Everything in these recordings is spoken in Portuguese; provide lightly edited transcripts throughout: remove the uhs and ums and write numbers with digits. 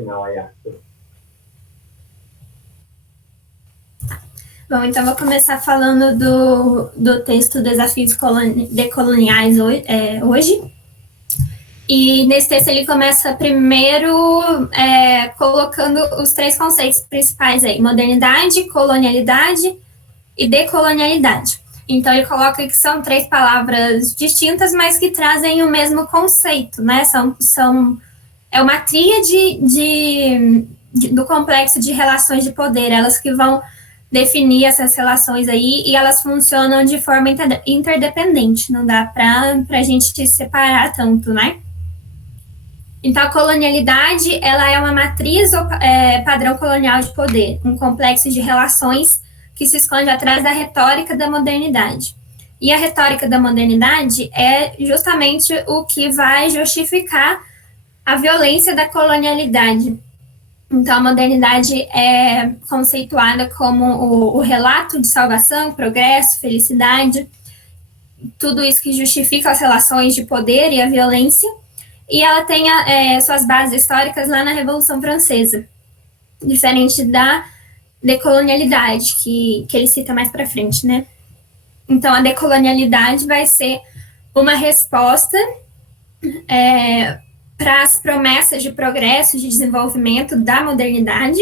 final aí, Arthur. Bom, então vou começar falando do texto Desafios Decoloniais hoje. E nesse texto ele começa primeiro colocando os 3 conceitos principais aí: modernidade, colonialidade e decolonialidade. Então ele coloca que são 3 palavras distintas, mas que trazem o mesmo conceito, né? É uma tríade do complexo de relações de poder, elas que vão definir essas relações aí, e elas funcionam de forma interdependente, não dá para a gente separar tanto, né? Então, a colonialidade, ela é uma matriz padrão colonial de poder, um complexo de relações que se esconde atrás da retórica da modernidade. E a retórica da modernidade é justamente o que vai justificar a violência da colonialidade. Então, a modernidade é conceituada como o relato de salvação, progresso, felicidade, tudo isso que justifica as relações de poder e a violência, e ela tem suas bases históricas lá na Revolução Francesa, diferente da decolonialidade, que ele cita mais para frente, né? Então, a decolonialidade vai ser uma resposta para as promessas de progresso, de desenvolvimento da modernidade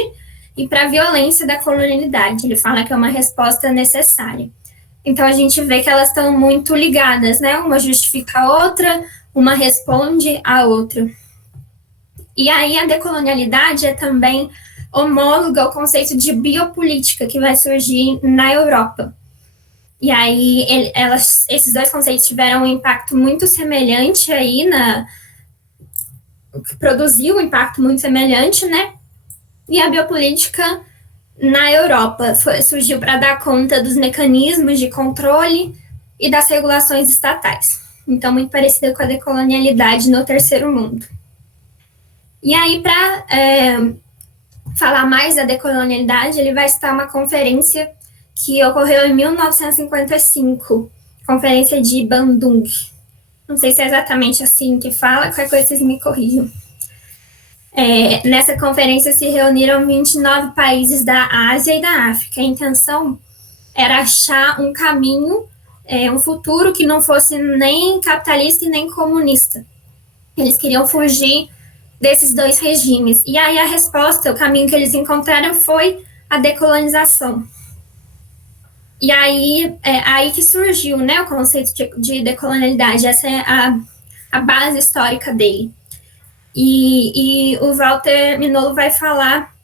e para a violência da colonialidade. Ele fala que é uma resposta necessária. Então, a gente vê que elas estão muito ligadas, né? Uma justifica a outra, uma responde à outra. E aí, a decolonialidade é também homóloga ao conceito de biopolítica que vai surgir na Europa. E aí, esses 2 conceitos tiveram um impacto muito semelhante aí que produziu um impacto muito semelhante, né? E a biopolítica na Europa surgiu para dar conta dos mecanismos de controle e das regulações estatais. Então, muito parecida com a decolonialidade no Terceiro Mundo. E aí, para falar mais da decolonialidade, ele vai citar uma conferência que ocorreu em 1955, Conferência de Bandung. Não sei se é exatamente assim que fala, qualquer coisa vocês me corrijam. Nessa conferência se reuniram 29 países da Ásia e da África. A intenção era achar um caminho, um futuro que não fosse nem capitalista e nem comunista. Eles queriam fugir desses 2 regimes. E aí a resposta, o caminho que eles encontraram foi a decolonização. E aí que surgiu, né, o conceito de decolonialidade. Essa é a base histórica dele. E o Walter Mignolo vai falar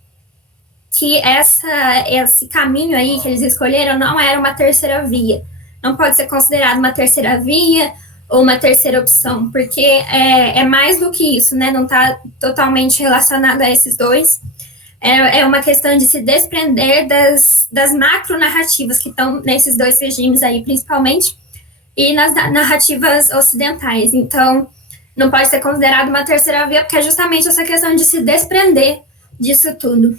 que esse caminho aí que eles escolheram não era uma terceira via. Não pode ser considerado uma terceira via ou uma terceira opção, porque é mais do que isso, né? Não está totalmente relacionado a esses 2. É uma questão de se desprender das macronarrativas que estão nesses 2 regimes aí, principalmente, e nas narrativas ocidentais. Então, não pode ser considerado uma terceira via, porque é justamente essa questão de se desprender disso tudo.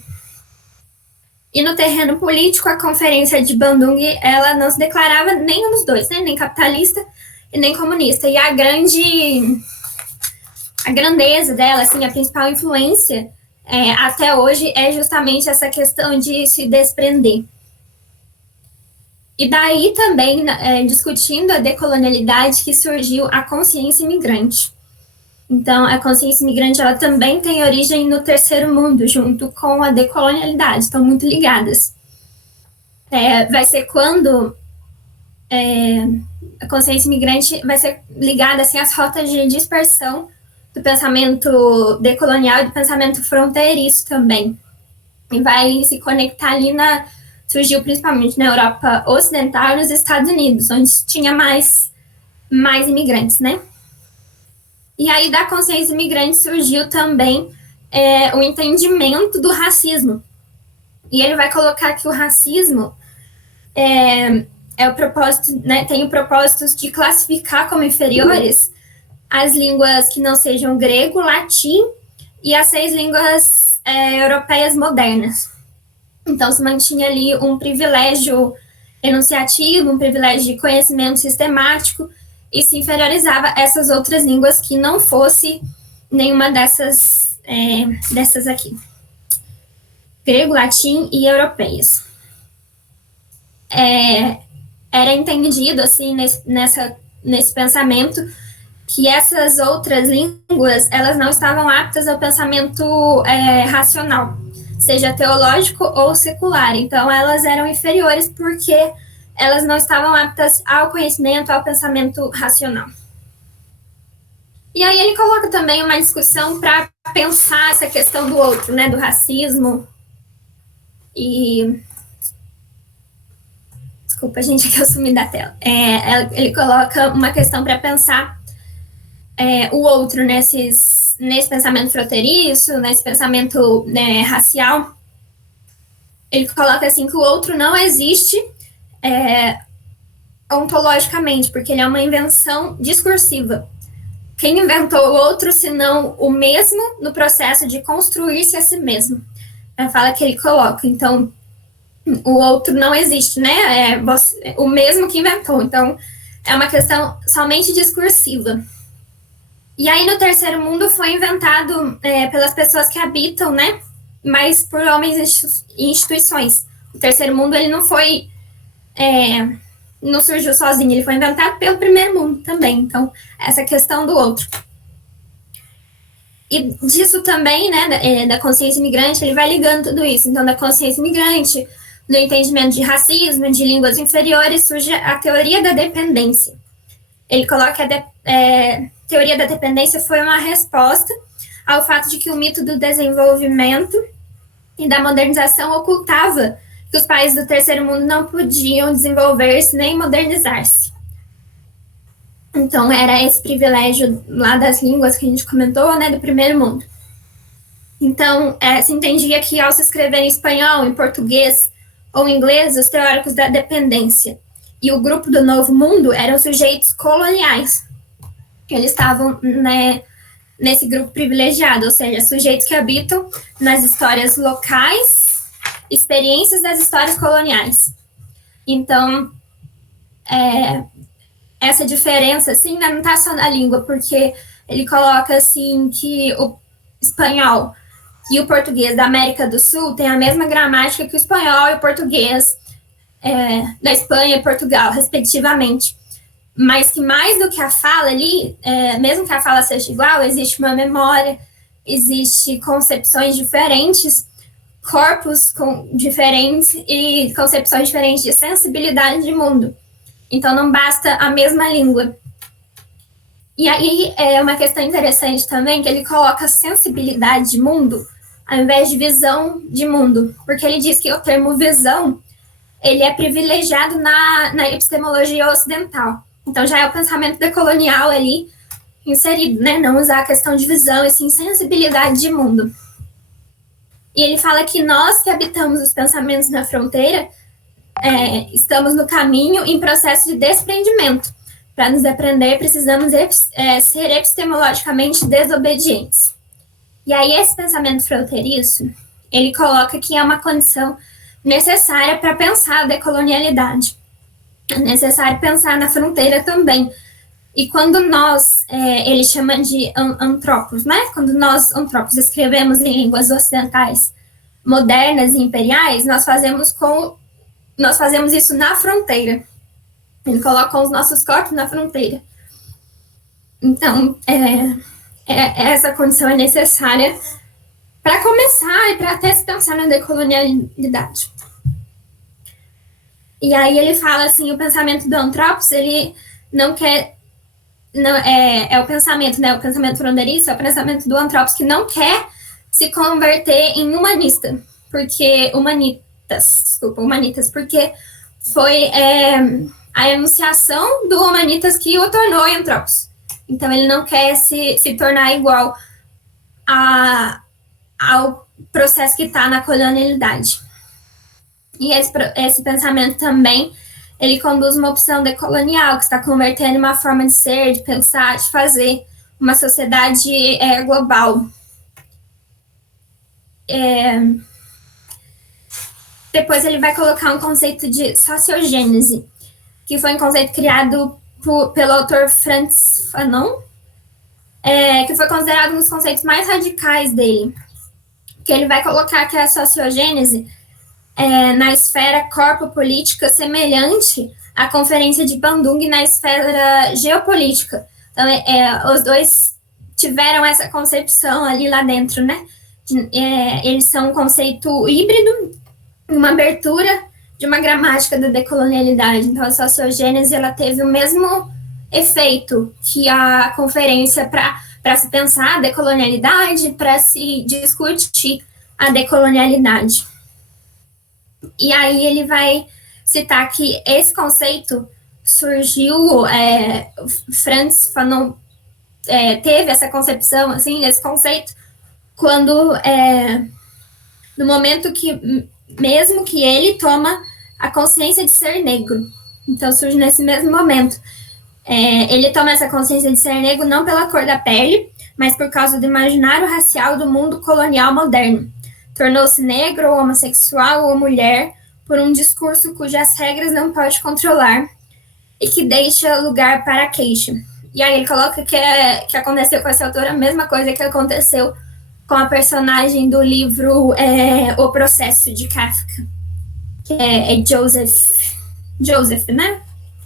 E no terreno político, a Conferência de Bandung, ela não se declarava nenhum dos 2, né? Nem capitalista e nem comunista. E a grandeza dela, assim, a principal influência até hoje é justamente essa questão de se desprender. E daí também, discutindo a decolonialidade, que surgiu a consciência imigrante. Então, a consciência imigrante, ela também tem origem no Terceiro Mundo, junto com a decolonialidade, estão muito ligadas. Vai ser quando a consciência imigrante vai ser ligada assim, às rotas de dispersão do pensamento decolonial e do pensamento fronteiriço também. E vai se conectar ali surgiu principalmente na Europa Ocidental e nos Estados Unidos, onde tinha mais imigrantes, né? E aí, da consciência imigrante, surgiu também o entendimento do racismo. E ele vai colocar que o racismo o propósito, né, tem o propósito de classificar como inferiores as línguas que não sejam grego, latim e as 6 línguas europeias modernas. Então, se mantinha ali um privilégio enunciativo, um privilégio de conhecimento sistemático, e se inferiorizava essas outras línguas que não fosse nenhuma dessas dessas aqui: grego, latim e europeias. Era entendido, assim, nesse pensamento, que essas outras línguas, elas não estavam aptas ao pensamento racional, seja teológico ou secular. Então, elas eram inferiores porque elas não estavam aptas ao conhecimento, ao pensamento racional. E aí ele coloca também uma discussão para pensar essa questão do outro, né, do racismo. E desculpa, gente, que eu sumi da tela. Ele coloca uma questão para pensar o outro nesse pensamento fronteiriço, nesse pensamento, né, racial. Ele coloca assim que o outro não existe ontologicamente, porque ele é uma invenção discursiva. Quem inventou o outro, senão o mesmo, no processo de construir-se a si mesmo? É a fala que ele coloca. Então, o outro não existe, né? O mesmo que inventou. Então, é uma questão somente discursiva. E aí, no terceiro mundo, foi inventado pelas pessoas que habitam, né? Mas por homens e instituições. O terceiro mundo, ele não foi... não surgiu sozinho, ele foi inventado pelo primeiro mundo também. Então, essa questão do outro. E disso também, né, da consciência imigrante, ele vai ligando tudo isso. Então, da consciência imigrante, do entendimento de racismo, de línguas inferiores, surge a teoria da dependência. Ele coloca que a teoria da dependência foi uma resposta ao fato de que o mito do desenvolvimento e da modernização ocultava que os países do terceiro mundo não podiam desenvolver-se nem modernizar-se. Então, era esse privilégio lá das línguas que a gente comentou, né, do primeiro mundo. Então, se entendia que ao se escrever em espanhol, em português ou em inglês, os teóricos da dependência e o grupo do Novo Mundo eram sujeitos coloniais. Eles estavam, né, nesse grupo privilegiado, ou seja, sujeitos que habitam nas histórias locais, experiências das histórias coloniais. Então, essa diferença, assim, não está só na língua, porque ele coloca, assim, que o espanhol e o português da América do Sul têm a mesma gramática que o espanhol e o português da Espanha e Portugal, respectivamente. Mas que mais do que a fala ali, mesmo que a fala seja igual, existe uma memória, existe concepções diferentes, corpos diferentes e concepções diferentes de sensibilidade de mundo. Então, não basta a mesma língua. E aí, é uma questão interessante também, que ele coloca sensibilidade de mundo ao invés de visão de mundo. Porque ele diz que o termo visão, ele é privilegiado na epistemologia ocidental. Então, já é o pensamento decolonial ali inserido, né? Não usar a questão de visão, e sim sensibilidade de mundo. E ele fala que nós que habitamos os pensamentos na fronteira, estamos no caminho em processo de desprendimento. Para nos aprender, precisamos ser epistemologicamente desobedientes. E aí, esse pensamento fronteiriço, ele coloca que é uma condição necessária para pensar a decolonialidade. É necessário pensar na fronteira também. E quando nós, ele chama de antropos, né? Quando nós, antropos, escrevemos em línguas ocidentais modernas e imperiais, nós fazemos isso na fronteira. Ele coloca os nossos corpos na fronteira. Então, essa condição é necessária para começar e para até se pensar na decolonialidade. E aí ele fala assim, o pensamento do antropos, ele não quer... é o pensamento, né? O pensamento fronteiriço é o pensamento do antropos que não quer se converter em humanista, porque humanitas, porque foi a enunciação do humanitas que o tornou antropos. Então, ele não quer se tornar igual ao processo que está na colonialidade. E esse pensamento também, ele conduz uma opção decolonial, que está convertendo uma forma de ser, de pensar, de fazer uma sociedade global. Depois ele vai colocar um conceito de sociogênese, que foi um conceito criado pelo autor Frantz Fanon, que foi considerado um dos conceitos mais radicais dele, que ele vai colocar que a sociogênese na esfera corpo-política semelhante à Conferência de Bandung na esfera geopolítica. Então, os dois tiveram essa concepção ali lá dentro, né? Eles são um conceito híbrido, uma abertura de uma gramática da decolonialidade. Então, a sociogênese ela teve o mesmo efeito que a conferência para se pensar a decolonialidade, para se discutir a decolonialidade. E aí ele vai citar que esse conceito surgiu, Frantz Fanon teve essa concepção, assim, esse conceito, quando, no momento que, mesmo que ele toma a consciência de ser negro. Então, surge nesse mesmo momento. Ele toma essa consciência de ser negro não pela cor da pele, mas por causa do imaginário racial do mundo colonial moderno. Tornou-se negro ou homossexual ou mulher por um discurso cujas regras não pode controlar e que deixa lugar para a queixa. E aí ele coloca que aconteceu com essa autora a mesma coisa que aconteceu com a personagem do livro O Processo, de Kafka, que é Joseph, né?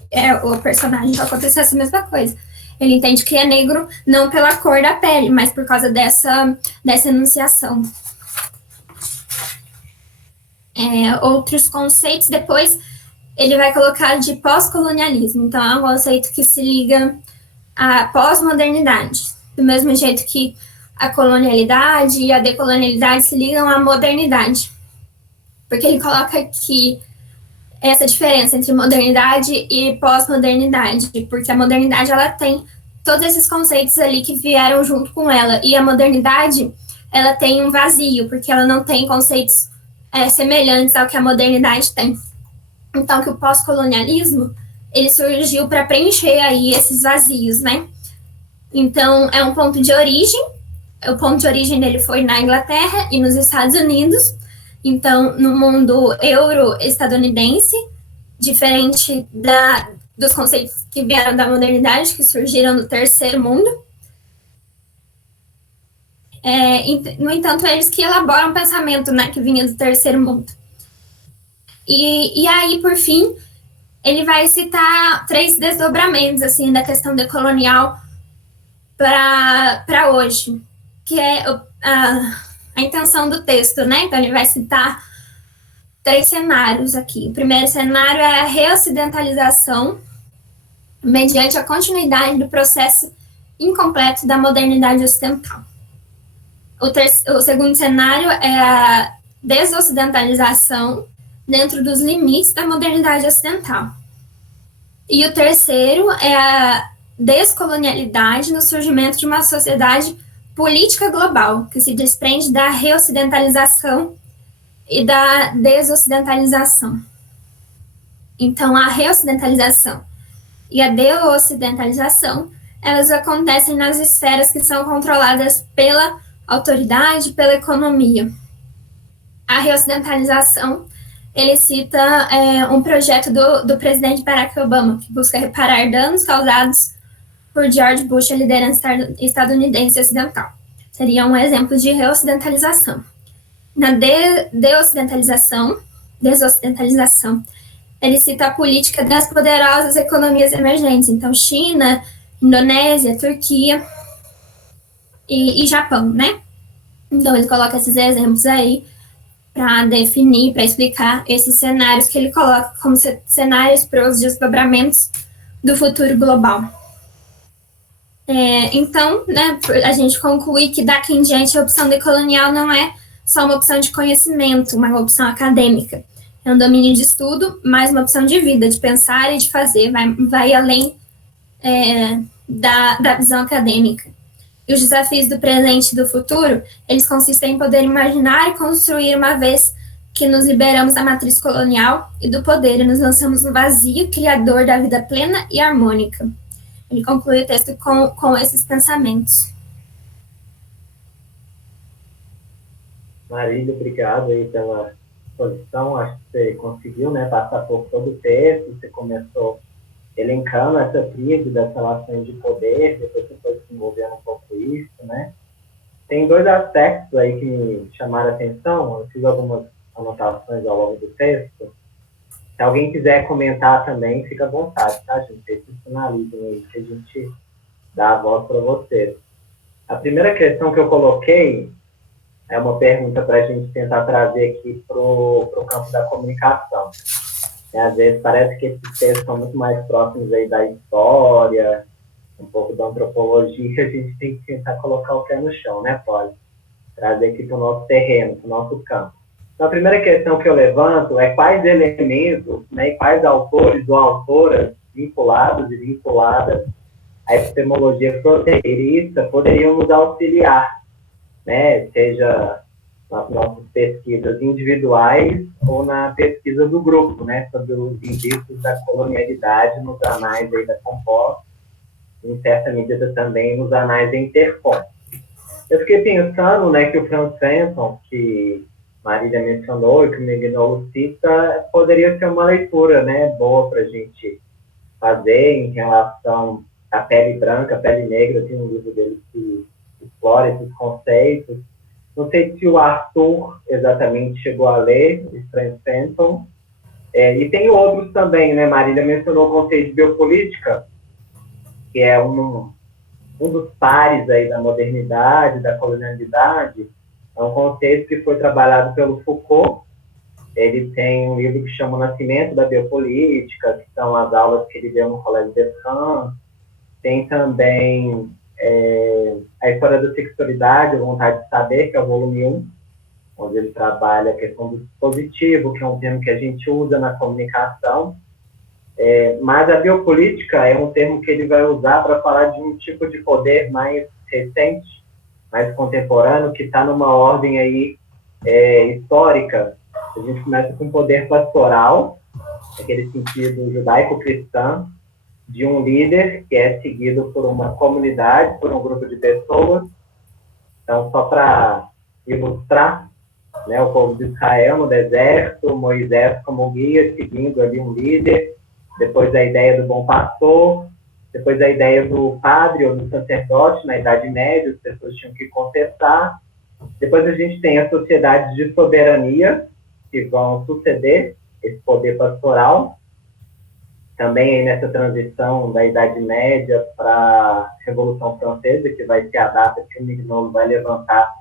É o personagem, então aconteceu essa mesma coisa. Ele entende que é negro não pela cor da pele, mas por causa dessa enunciação. Outros conceitos, depois ele vai colocar de pós-colonialismo. Então, é um conceito que se liga à pós-modernidade. Do mesmo jeito que a colonialidade e a decolonialidade se ligam à modernidade. Porque ele coloca que essa diferença entre modernidade e pós-modernidade, porque a modernidade ela tem todos esses conceitos ali que vieram junto com ela, e a modernidade ela tem um vazio, porque ela não tem conceitos semelhantes ao que a modernidade tem. Então, que o pós-colonialismo ele surgiu para preencher aí esses vazios, né? Então, é um ponto de origem. O ponto de origem dele foi na Inglaterra e nos Estados Unidos. Então, no mundo euro-estadunidense, diferente dos conceitos que vieram da modernidade, que surgiram no terceiro mundo. No entanto, eles que elaboram o pensamento, né, que vinha do terceiro mundo. E aí, por fim, ele vai citar 3 desdobramentos assim, da questão decolonial para hoje, que é a intenção do texto, né? Então, ele vai citar 3 cenários aqui. O primeiro cenário é a reocidentalização mediante a continuidade do processo incompleto da modernidade ocidental. O segundo cenário é a desocidentalização dentro dos limites da modernidade ocidental. E o terceiro é a descolonialidade no surgimento de uma sociedade política global, que se desprende da reocidentalização e da desocidentalização. Então, a reocidentalização e a deocidentalização, elas acontecem nas esferas que são controladas pela autoridade, pela economia. A reocidentalização, ele cita um projeto do presidente Barack Obama, que busca reparar danos causados por George Bush, a liderança estadunidense ocidental. Seria um exemplo de reocidentalização. Na desocidentalização, ele cita a política das poderosas economias emergentes, então China, Indonésia, Turquia e Japão, né? Então ele coloca esses exemplos aí para definir, para explicar esses cenários que ele coloca como cenários para os desdobramentos do futuro global. Então, né, a gente conclui que daqui em diante a opção decolonial não é só uma opção de conhecimento, uma opção acadêmica. É um domínio de estudo, mas uma opção de vida, de pensar e de fazer, vai além da visão acadêmica. E os desafios do presente e do futuro, eles consistem em poder imaginar e construir uma vez que nos liberamos da matriz colonial e do poder e nos lançamos no vazio criador da vida plena e harmônica. Ele conclui o texto com esses pensamentos. Marília, obrigado aí pela exposição. Acho que você conseguiu, né, passar por todo o texto. Você começou elencando essa tríade das relações de poder, depois você foi desenvolvendo um pouco isso, né? Tem dois aspectos aí que me chamaram a atenção, eu fiz algumas anotações ao longo do texto. Se alguém quiser comentar também, fica à vontade, tá, gente? Vocês finalizem aí, que a gente dá a voz para vocês. A primeira questão que eu coloquei é uma pergunta para a gente tentar trazer aqui para o campo da comunicação. Às vezes parece que esses textos são muito mais próximos aí da história, um pouco da antropologia, a gente tem que tentar colocar o pé no chão, né, Polly? Trazer aqui para o nosso terreno, para o nosso campo. Então, a primeira questão que eu levanto é quais elementos, né, e quais autores ou autoras vinculados e vinculadas à epistemologia fronteiriça poderiam nos auxiliar, né, seja nas nossas pesquisas individuais ou na pesquisa do grupo, né, sobre os indícios da colonialidade nos anais aí da Composta, em certa medida também nos anais da Intercom. Eu fiquei pensando, né, que o Franz Fanon, que Marília mencionou e que o Mignolo cita, poderia ser uma leitura, né, boa para a gente fazer em relação à pele branca, à pele negra. Tem um livro dele que explora esses conceitos. Não sei se o Arthur exatamente chegou a ler o Franz Fanon. E tem outros também, né? Marília mencionou o conceito de biopolítica, que é um dos pares aí da modernidade, da colonialidade. É um conceito que foi trabalhado pelo Foucault. Ele tem um livro que chama O Nascimento da Biopolítica, que são as aulas que ele deu no Colégio Descamps. Tem também A História da Sexualidade, A Vontade de Saber, que é o volume 1, onde ele trabalha a questão do dispositivo, que é um termo que a gente usa na comunicação. Mas a biopolítica é um termo que ele vai usar para falar de um tipo de poder mais recente, mais contemporâneo, que está numa ordem aí histórica. A gente começa com o poder pastoral, aquele sentido judaico-cristão, de um líder que é seguido por uma comunidade, por um grupo de pessoas. Então, só para ilustrar, né, o povo de Israel no deserto, Moisés como guia, seguindo ali um líder, depois a ideia do bom pastor, depois a ideia do padre ou do sacerdote na Idade Média, as pessoas tinham que confessar. Depois a gente tem as sociedades de soberania, que vão suceder esse poder pastoral, também aí nessa transição da Idade Média para a Revolução Francesa, que vai ser a data que o Mignolo vai levantar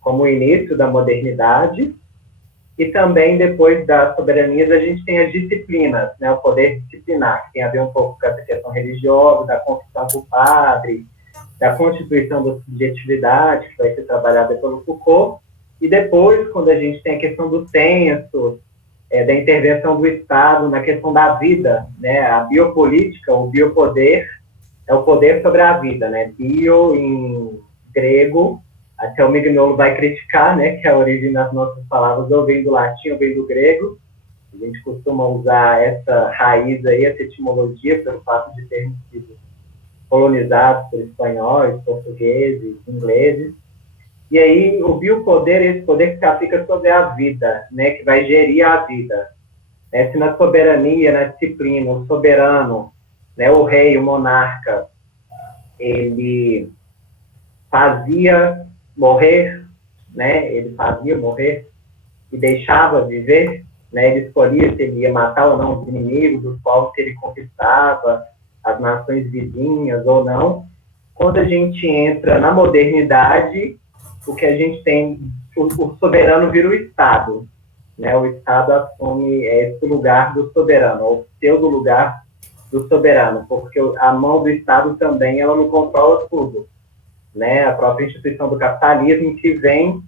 como o início da modernidade. E também, depois das soberanias, a gente tem as disciplinas, né, o poder disciplinar, que tem a ver um pouco com essa questão religiosa, da confissão do padre, da constituição da subjetividade, que vai ser trabalhada pelo Foucault. E depois, quando a gente tem a questão do censo, da intervenção do Estado na questão da vida, né, a biopolítica, o biopoder, é o poder sobre a vida, né, bio em grego. Até o Mignolo vai criticar, né, que a origem das nossas palavras ou vem do latim ou vem do grego. A gente costuma usar essa raiz aí, essa etimologia, pelo fato de termos sido colonizados por espanhóis, portugueses, ingleses. E aí o biopoder é esse poder que se aplica sobre a vida, né, que vai gerir a vida. Se na soberania, na disciplina, o soberano, né, o rei, o monarca, ele fazia morrer, né? Ele fazia morrer e deixava viver, né? Ele escolhia se ele ia matar ou não os inimigos, os povos que ele conquistava, as nações vizinhas ou não. Quando a gente entra na modernidade, o que a gente tem, o soberano vira o Estado, né? O Estado assume esse lugar do soberano, ou pseudo lugar do soberano, porque a mão do Estado também, ela não controla tudo. Né, a própria instituição do capitalismo que vem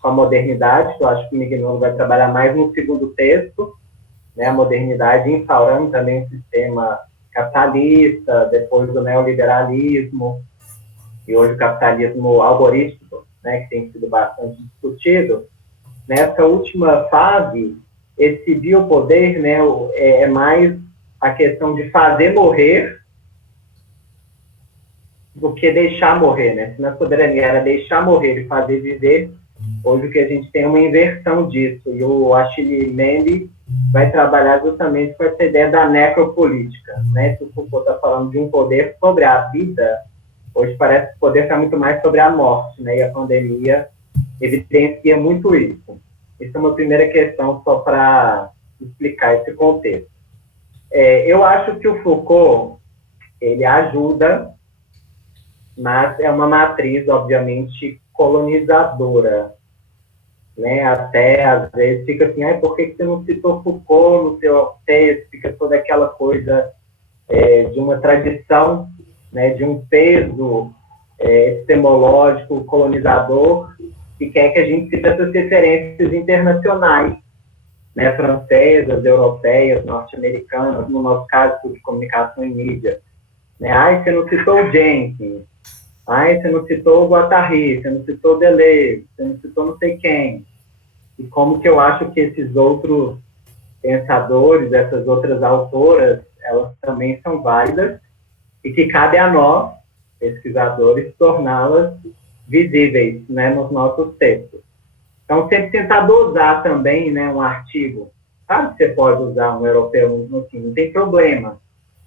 com a modernidade, que eu acho que o Mignolo vai trabalhar mais no segundo texto, né, a modernidade instaurando também o sistema capitalista, depois do neoliberalismo, e hoje o capitalismo algorítmico, né, que tem sido bastante discutido. Nessa última fase, esse biopoder, né, é mais a questão de fazer morrer do que deixar morrer, né? Se na soberania era deixar morrer e fazer viver, hoje o que a gente tem é uma inversão disso, e o Achille Mbembe vai trabalhar justamente com essa ideia da necropolítica, né? Se o Foucault está falando de um poder sobre a vida, hoje parece que o poder está muito mais sobre a morte, né? E a pandemia evidencia muito isso. Essa é uma primeira questão só para explicar esse contexto. Eu acho que o Foucault, ele ajuda, mas é uma matriz, obviamente, colonizadora, né? Até, às vezes, fica assim, por que você não citou Foucault no seu texto? Fica toda aquela coisa de uma tradição, né, de um peso epistemológico colonizador, que quer que a gente cite essas referências internacionais, né, francesas, europeias, norte-americanas, no nosso caso, de comunicação e mídia. Né? Você não citou o Jenkins, você não citou o Guattari, você não citou o Deleuze, você não citou não sei quem. E como que eu acho que esses outros pensadores, essas outras autoras, elas também são válidas, e que cabe a nós, pesquisadores, torná-las visíveis, né, nos nossos textos. Então, sempre tentar dosar também, né, um artigo. Claro que você pode usar um europeu, assim, não tem problema,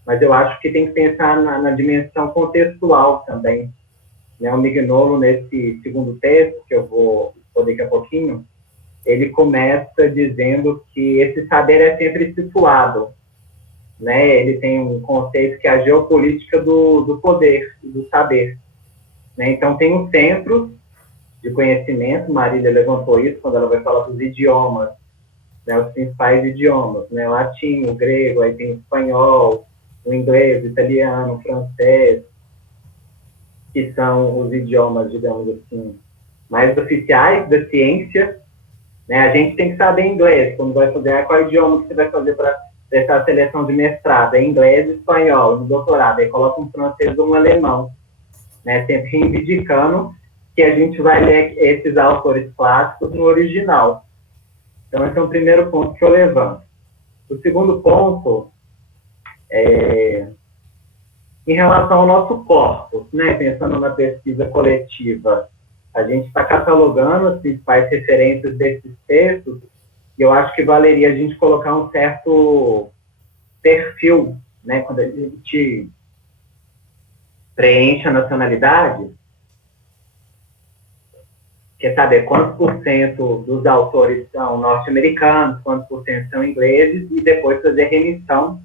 mas eu acho que tem que pensar na dimensão contextual também. Né? O Mignolo, nesse segundo texto, que eu vou expor daqui a pouquinho, ele começa dizendo que esse saber é sempre situado. Né? Ele tem um conceito que é a geopolítica do poder, do saber. Né? Então, tem um centro de conhecimento, Marília levantou isso quando ela vai falar dos idiomas, né? Os principais idiomas, né? O latim, o grego, aí tem o espanhol, o inglês, o italiano, o francês, que são os idiomas, digamos assim, mais oficiais da ciência. Né? A gente tem que saber inglês, quando vai fazer, qual idioma que você vai fazer para prestar a seleção de mestrado? É inglês e espanhol, no doutorado, aí coloca um francês ou um alemão, né? Sempre reivindicando que a gente vai ler esses autores clássicos no original. Então, esse é o primeiro ponto que eu levanto. O segundo ponto é em relação ao nosso corpo, né? Pensando na pesquisa coletiva, a gente está catalogando as principais referências desses textos, e eu acho que valeria a gente colocar um certo perfil, né? Quando a gente preenche a nacionalidade, quer saber quantos por cento dos autores são norte-americanos, quantos por cento são ingleses, e depois fazer remissão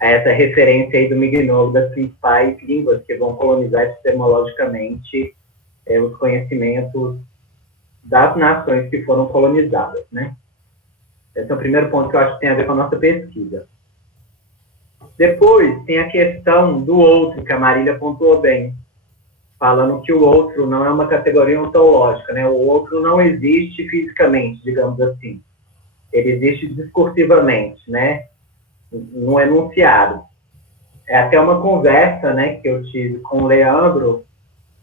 a essa referência aí do Mignolo das principais línguas que vão colonizar epistemologicamente os conhecimentos das nações que foram colonizadas, né? Esse é o primeiro ponto que eu acho que tem a ver com a nossa pesquisa. Depois, tem a questão do outro, que a Marília pontuou bem, falando que o outro não é uma categoria ontológica, né? O outro não existe fisicamente, digamos assim. Ele existe discursivamente, né? No enunciado. É até uma conversa, né, que eu tive com o Leandro.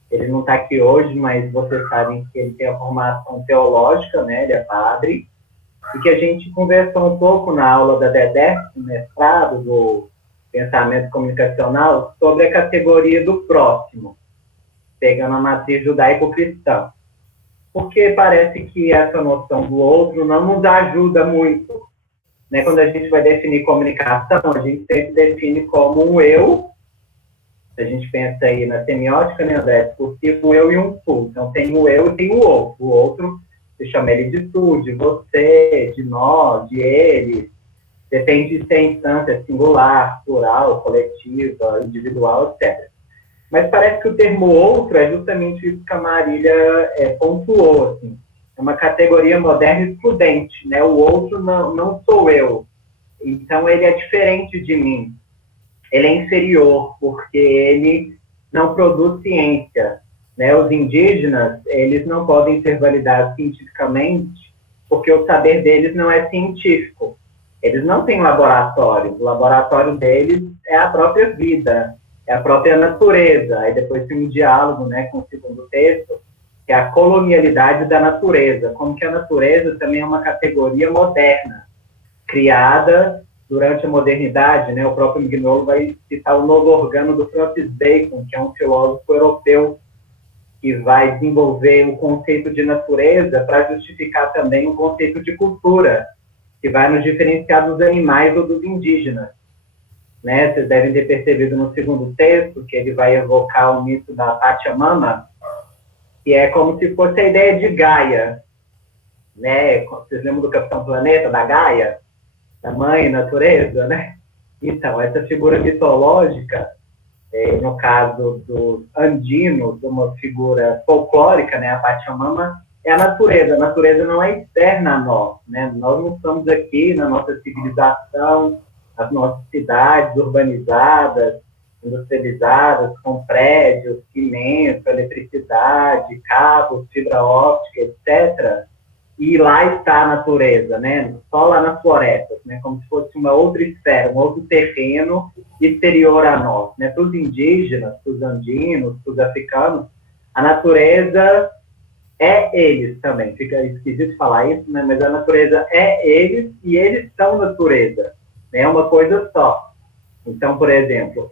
Ele não está aqui hoje, mas vocês sabem que ele tem a formação teológica, né? Ele é padre. E que a gente conversou um pouco na aula da Dedé, no mestrado do pensamento comunicacional, sobre a categoria do próximo, pegando a matriz judaico-cristã. Porque parece que essa noção do outro não nos ajuda muito. Né? Quando a gente vai definir comunicação, a gente sempre define como um eu. A gente pensa aí na semiótica, né, André? Discursivo, um eu e um tu. Então, tem o eu e tem o outro. O outro, você chama ele de tu, de você, de nós, de ele. Depende de ser instância singular, plural, coletiva, individual, etc. Mas parece que o termo outro é justamente isso que a Marília pontuou, assim. É uma categoria moderna e excludente, né? O outro não sou eu. Então, ele é diferente de mim. Ele é inferior, porque ele não produz ciência. Né? Os indígenas, eles não podem ser validados cientificamente, porque o saber deles não é científico. Eles não têm laboratório. O laboratório deles é a própria vida, é a própria natureza. Aí depois tem um diálogo, né, com o segundo texto, que é a colonialidade da natureza, como que a natureza também é uma categoria moderna, criada durante a modernidade, né? O próprio Mignolo vai citar o novo organo do Francis Bacon, que é um filósofo europeu, que vai desenvolver o conceito de natureza para justificar também o conceito de cultura, que vai nos diferenciar dos animais ou dos indígenas. Né? Vocês devem ter percebido no segundo texto que ele vai evocar o mito da Pachamama, que é como se fosse a ideia de Gaia. Né? Vocês lembram do Capitão Planeta, da Gaia? Da mãe natureza, né? Então, essa figura mitológica, no caso dos andinos, uma figura folclórica, né? A Pachamama é a natureza. A natureza não é externa a nós, né? Nós não estamos aqui na nossa civilização, as nossas cidades urbanizadas, industrializadas, com prédios, cimento, eletricidade, cabos, fibra óptica, etc. E lá está a natureza, né? Só lá nas florestas, né? Como se fosse uma outra esfera, um outro terreno exterior a nós, né? Para os indígenas, para os andinos, para os africanos, a natureza é eles também. Fica esquisito falar isso, né? Mas a natureza é eles e eles são natureza. É uma coisa só. Então, por exemplo,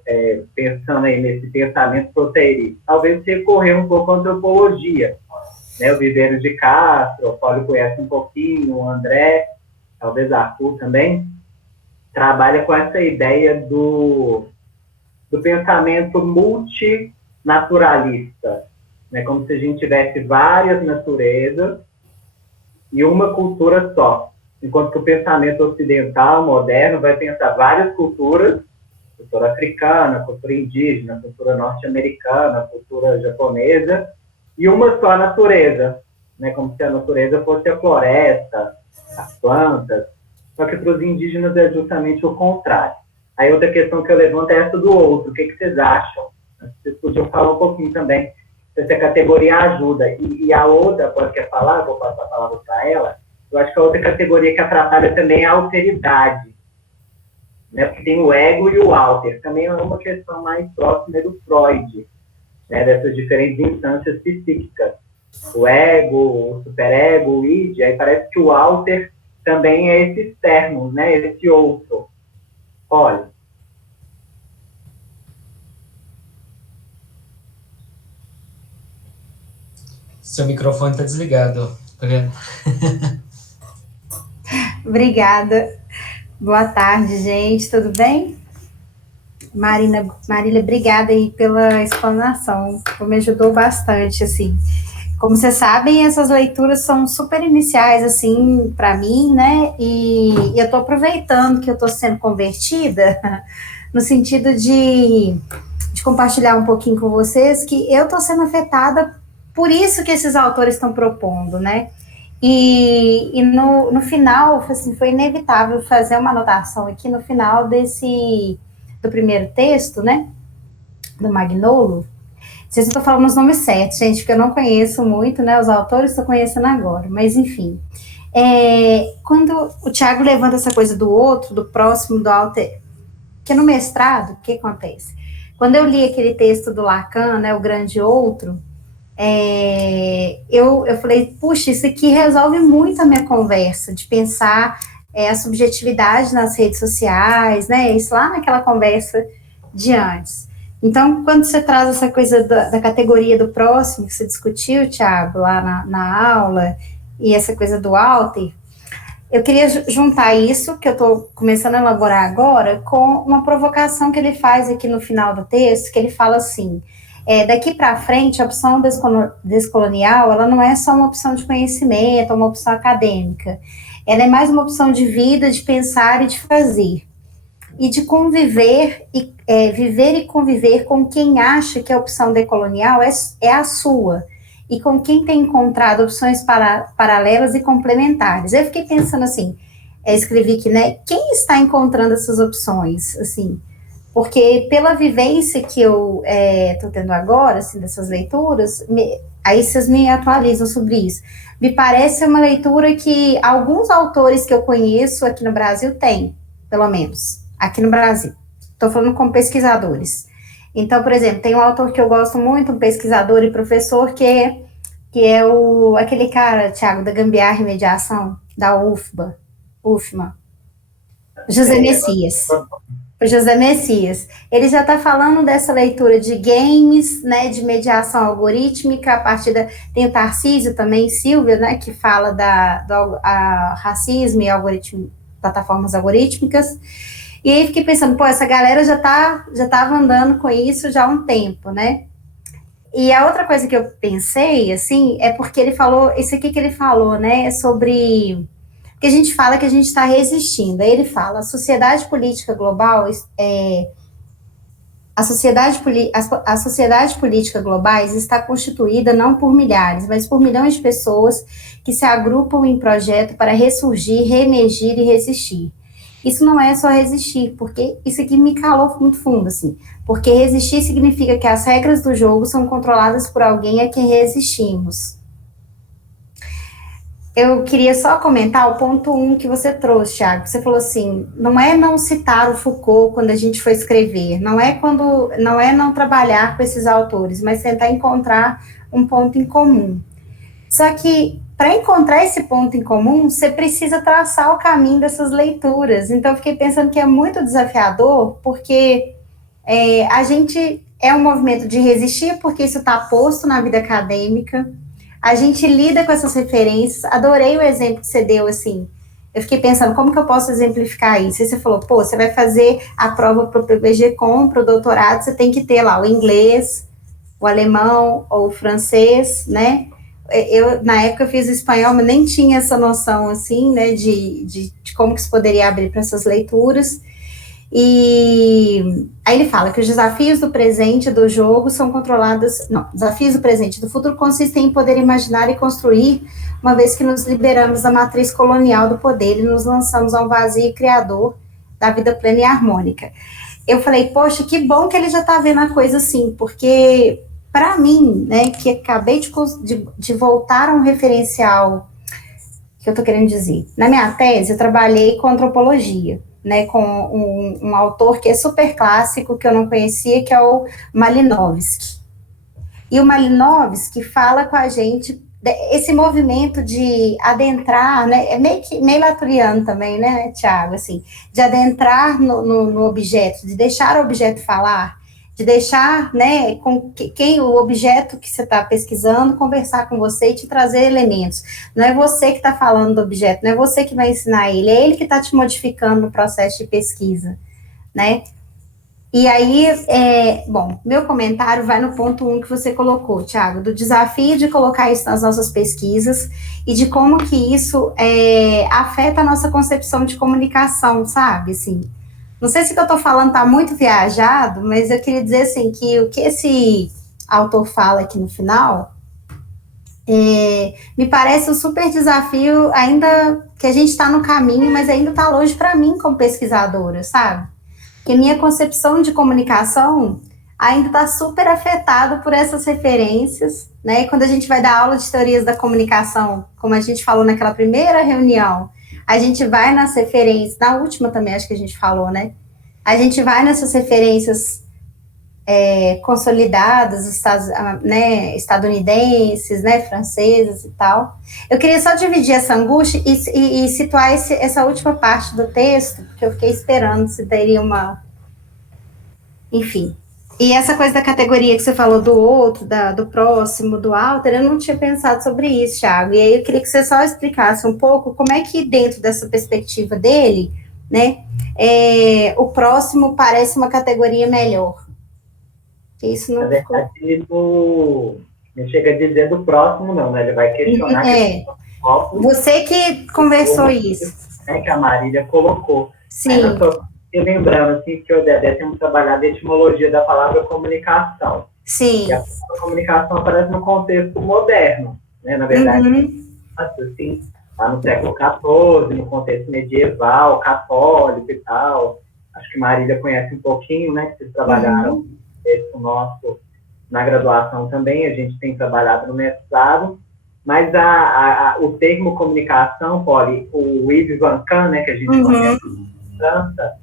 pensando aí nesse pensamento proteírico, talvez você recorrer um pouco à antropologia, né? O Viveiro de Castro, o Paulo conhece um pouquinho, o André, talvez Arthur também, trabalha com essa ideia do pensamento multinaturalista, né? Como se a gente tivesse várias naturezas e uma cultura só. Enquanto que o pensamento ocidental, moderno, vai pensar várias culturas, cultura africana, cultura indígena, cultura norte-americana, cultura japonesa, e uma só natureza, né? Como se a natureza fosse a floresta, as plantas, só que para os indígenas é justamente o contrário. Aí outra questão que eu levanto é essa do outro, o que vocês acham? Vocês podiam falar um pouquinho também, se essa categoria ajuda. E a outra, pode quer falar, vou passar a palavra para ela, eu acho que a outra categoria que atrapalha também é a alteridade, né? Porque tem o ego e o alter, também é uma questão mais próxima do Freud, né? Dessas diferentes instâncias psíquicas, o ego, o superego, o id, aí parece que o alter também é esse externo, né? Esse outro. Olha. Seu microfone está desligado, tá vendo? Obrigada. Boa tarde, gente. Tudo bem? Marília, obrigada aí pela explanação. Me ajudou bastante, assim. Como vocês sabem, essas leituras são super iniciais, assim, para mim, né? E eu estou aproveitando que eu estou sendo convertida, no sentido de compartilhar um pouquinho com vocês que eu estou sendo afetada por isso que esses autores estão propondo, né? E no final, assim, foi inevitável fazer uma anotação aqui no final do primeiro texto, né? Do Magnolo. Não sei se eu estou falando os nomes certos, gente, porque eu não conheço muito, né? Os autores estou conhecendo agora, mas enfim. Quando o Tiago levanta essa coisa do outro, do próximo, do alter, que no mestrado, o que acontece? Quando eu li aquele texto do Lacan, né? O Grande Outro, eu falei, puxa, isso aqui resolve muito a minha conversa, de pensar a subjetividade nas redes sociais, né, isso lá naquela conversa de antes. Então, quando você traz essa coisa da categoria do próximo, que você discutiu, Thiago, lá na aula, e essa coisa do alter, eu queria juntar isso, que eu estou começando a elaborar agora, com uma provocação que ele faz aqui no final do texto, que ele fala assim, daqui para frente, a opção descolonial, ela não é só uma opção de conhecimento, uma opção acadêmica. Ela é mais uma opção de vida, de pensar e de fazer. E de conviver, viver e conviver com quem acha que a opção decolonial é a sua. E com quem tem encontrado opções paralelas e complementares. Eu fiquei pensando assim, escrevi aqui, né? Quem está encontrando essas opções, assim? Porque pela vivência que eu estou tendo agora, assim, dessas leituras, aí vocês me atualizam sobre isso. Me parece uma leitura que alguns autores que eu conheço aqui no Brasil têm, pelo menos, aqui no Brasil. Estou falando como pesquisadores. Então, por exemplo, tem um autor que eu gosto muito, um pesquisador e professor, que é aquele cara, Thiago, da Gambiarra e Mediação, da UFMA, José Messias. O José Messias, ele já está falando dessa leitura de games, né, de mediação algorítmica, a partir da... Tem o Tarcísio também, Silvia, né, que fala do racismo e plataformas algorítmicas, e aí fiquei pensando, pô, essa galera já estava andando com isso já há um tempo, né? E a outra coisa que eu pensei, assim, é porque ele falou, isso aqui que ele falou, né, sobre... que a gente fala que a gente está resistindo. Aí ele fala, a sociedade política global, a sociedade política globais está constituída não por milhares, mas por milhões de pessoas que se agrupam em projeto para ressurgir, reemergir e resistir. Isso não é só resistir, porque isso aqui me calou muito fundo, assim, porque resistir significa que as regras do jogo são controladas por alguém a quem resistimos. Eu queria só comentar o ponto 1 que você trouxe, Thiago. Você falou assim, não é não citar o Foucault quando a gente for escrever, não é não trabalhar com esses autores, mas tentar encontrar um ponto em comum. Só que, para encontrar esse ponto em comum, você precisa traçar o caminho dessas leituras. Então, eu fiquei pensando que é muito desafiador, porque a gente é um movimento de resistir, porque isso está posto na vida acadêmica. A gente lida com essas referências. Adorei o exemplo que você deu, assim. Eu fiquei pensando, como que eu posso exemplificar isso? Aí você falou, pô, você vai fazer a prova para o PPG-Com, para o doutorado, você tem que ter lá o inglês, o alemão ou o francês, né? Na época, eu fiz espanhol, mas nem tinha essa noção, assim, né, de como que se poderia abrir para essas leituras. E aí ele fala que os desafios do presente do jogo são controlados... Não, desafios do presente do futuro consistem em poder imaginar e construir, uma vez que nos liberamos da matriz colonial do poder e nos lançamos ao vazio criador da vida plena e harmônica. Eu falei, poxa, que bom que ele já está vendo a coisa assim, porque... Para mim, né, que acabei de voltar a um referencial, que eu estou querendo dizer, na minha tese eu trabalhei com antropologia, né, com um autor que é super clássico, que eu não conhecia, que é o Malinowski. E o Malinowski fala com a gente, esse movimento de adentrar, né, é meio laturiano também, né, Thiago, assim, de adentrar no objeto, de deixar o objeto falar, de deixar, né, com o objeto que você está pesquisando conversar com você e te trazer elementos. Não é você que está falando do objeto, não é você que vai ensinar ele, é ele que está te modificando no processo de pesquisa, né? E aí, bom, meu comentário vai no ponto 1 que você colocou, Thiago, do desafio de colocar isso nas nossas pesquisas e de como que isso afeta a nossa concepção de comunicação, sabe, assim. Não sei se o que eu estou falando está muito viajado, mas eu queria dizer assim, que o que esse autor fala aqui no final me parece um super desafio, ainda que a gente está no caminho, mas ainda está longe para mim como pesquisadora, sabe? Porque minha concepção de comunicação ainda está super afetada por essas referências, né? E quando a gente vai dar aula de teorias da comunicação, como a gente falou naquela primeira reunião, a gente vai nas referências, na última também acho que a gente falou, né? A gente vai nessas referências consolidadas, né, estadunidenses, né, francesas e tal. Eu queria só dividir essa angústia e situar essa última parte do texto, porque eu fiquei esperando se teria uma... Enfim. E essa coisa da categoria que você falou do outro, do próximo, do alter, eu não tinha pensado sobre isso, Thiago. E aí eu queria que você só explicasse um pouco como é que dentro dessa perspectiva dele, né, o próximo parece uma categoria melhor. Isso não ficou... Não chega a dizer do próximo, não, né? Ele vai questionar... Você que conversou isso. Que a Marília colocou. Sim. E lembrando assim, que o Dedé temos trabalhado a etimologia da palavra comunicação. Sim. E a comunicação aparece no contexto moderno, né? Na verdade, assim, lá no século XIV, no contexto medieval, católico e tal. Acho que Marília conhece um pouquinho, né? Que vocês trabalharam o nosso na graduação também. A gente tem trabalhado no mestrado. Mas o termo comunicação, Polly, o Yves Van Can, né? Que a gente conhece na França,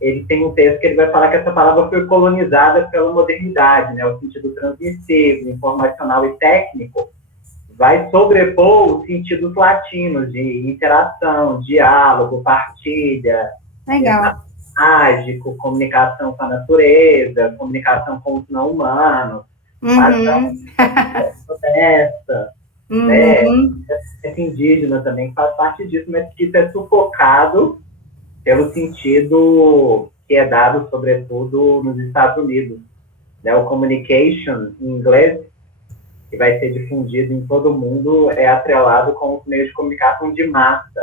ele tem um texto que ele vai falar que essa palavra foi colonizada pela modernidade, né? O sentido transmissivo, informacional e técnico vai sobrepor os sentidos latinos de interação, diálogo, partilha. Legal. mágico, comunicação com a natureza, comunicação com os não humanos, floresta, né? Essa indígena também que faz parte disso, mas que isso é sufocado pelo sentido que é dado, sobretudo, nos Estados Unidos. Né? O communication, em inglês, que vai ser difundido em todo o mundo, é atrelado com os meios de comunicação de massa,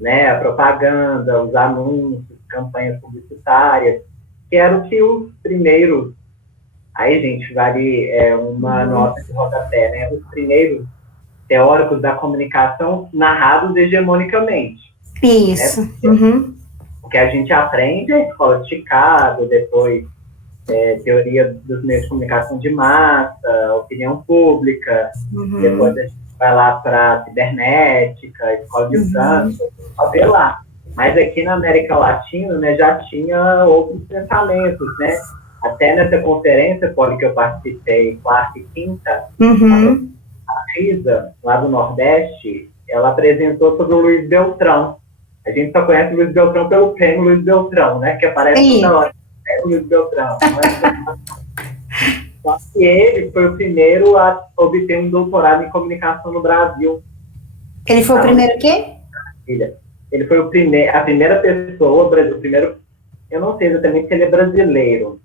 né? A propaganda, os anúncios, campanhas publicitárias, que eram que os primeiros, aí, gente, vale uma nota de rodapé, né? Os primeiros teóricos da comunicação narrados hegemonicamente. Isso. Né? O que a gente aprende é a escola de Chicago, depois teoria dos meios de comunicação de massa, opinião pública, depois a gente vai lá para a cibernética, escola de Frankfurt, ver lá. Mas aqui na América Latina, né, já tinha outros pensamentos, né? Até nessa conferência, Poli, que eu participei, quarta e quinta, a Risa, lá do Nordeste, ela apresentou sobre o Luiz Beltrão. A gente só conhece o Luiz Beltrão pelo prêmio Luiz Beltrão, né? Que aparece toda hora. É o Luiz Beltrão. Só que ele foi o primeiro a obter um doutorado em comunicação no Brasil. Ele foi o primeiro o quê? Ele foi a primeira pessoa, o primeiro, eu não sei exatamente se ele é brasileiro.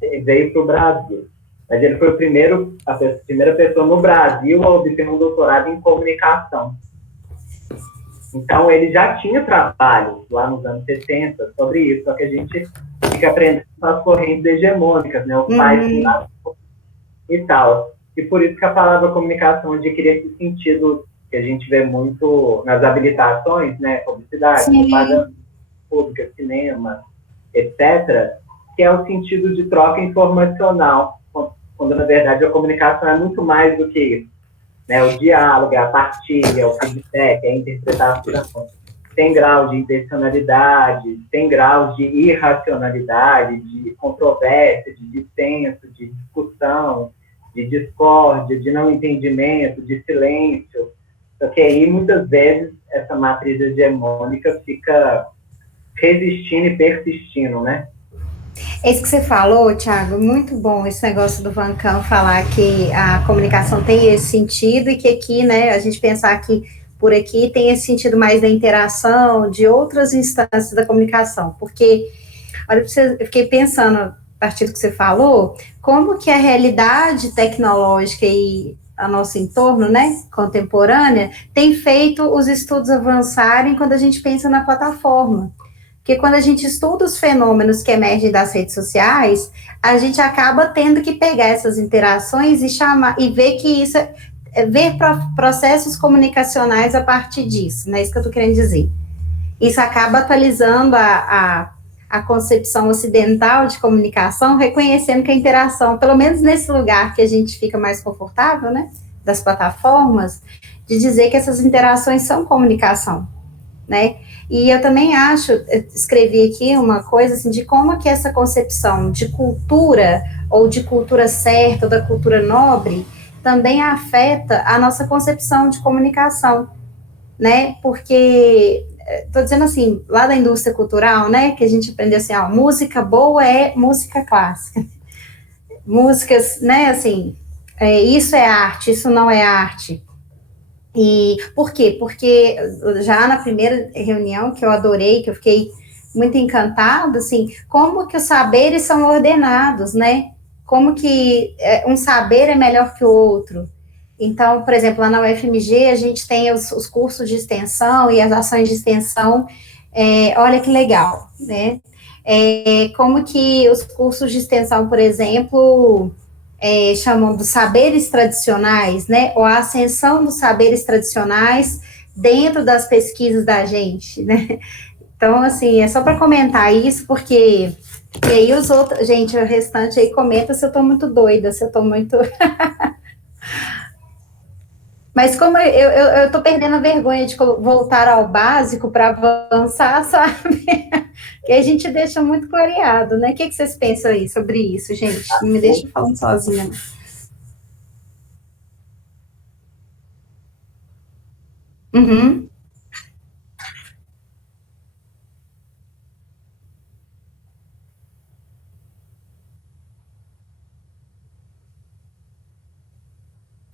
Ele veio para o Brasil. Mas ele foi a primeira pessoa no Brasil a obter um doutorado em comunicação. Então, ele já tinha trabalho lá nos anos 60 sobre isso, só que a gente fica aprendendo as correntes hegemônicas, né? Os pais e tal. E por isso que a palavra comunicação adquire esse sentido que a gente vê muito nas habilitações, né? Publicidade, propaganda pública, cinema, etc., que é o sentido de troca informacional, quando na verdade a comunicação é muito mais do que isso. Né? O diálogo, a partilha, o feedback, a interpretação. Tem grau de intencionalidade, tem graus de irracionalidade, de controvérsia, de dissenso, de discussão, de discórdia, de não entendimento, de silêncio. Porque aí, muitas vezes, essa matriz hegemônica fica resistindo e persistindo, né? Isso que você falou, Thiago, muito bom esse negócio do Vancão falar que a comunicação tem esse sentido e que aqui, né, a gente pensar que por aqui tem esse sentido mais da interação, de outras instâncias da comunicação, porque, olha, eu fiquei pensando, a partir do que você falou, como que a realidade tecnológica e a nosso entorno, né, contemporânea, tem feito os estudos avançarem quando a gente pensa na plataforma. Porque quando a gente estuda os fenômenos que emergem das redes sociais, a gente acaba tendo que pegar essas interações e ver que isso ver processos comunicacionais a partir disso, né? Isso que eu estou querendo dizer. Isso acaba atualizando a concepção ocidental de comunicação, reconhecendo que a interação, pelo menos nesse lugar que a gente fica mais confortável, né? Das plataformas, de dizer que essas interações são comunicação, né? E eu também escrevi aqui uma coisa assim, de como que essa concepção de cultura, ou de cultura certa, ou da cultura nobre, também afeta a nossa concepção de comunicação, né? Porque, estou dizendo assim, lá da indústria cultural, né, que a gente aprendeu assim, ó, música boa é música clássica. Músicas, né, assim, isso é arte, isso não é arte. E por quê? Porque já na primeira reunião, que eu adorei, que eu fiquei muito encantada, assim, como que os saberes são ordenados, né? Como que um saber é melhor que o outro. Então, por exemplo, lá na UFMG, a gente tem os cursos de extensão e as ações de extensão, olha que legal, né? Como que os cursos de extensão, por exemplo, chamam dos saberes tradicionais, né, ou a ascensão dos saberes tradicionais dentro das pesquisas da gente, né, então, assim, é só para comentar isso, porque, e aí os outros, gente, o restante aí comenta se eu tô muito doida, se eu tô muito... Mas como eu tô perdendo a vergonha de voltar ao básico para avançar, sabe? Que a gente deixa muito clareado, né? O que vocês pensam aí sobre isso, gente? Não me deixa falando sozinha. Uhum.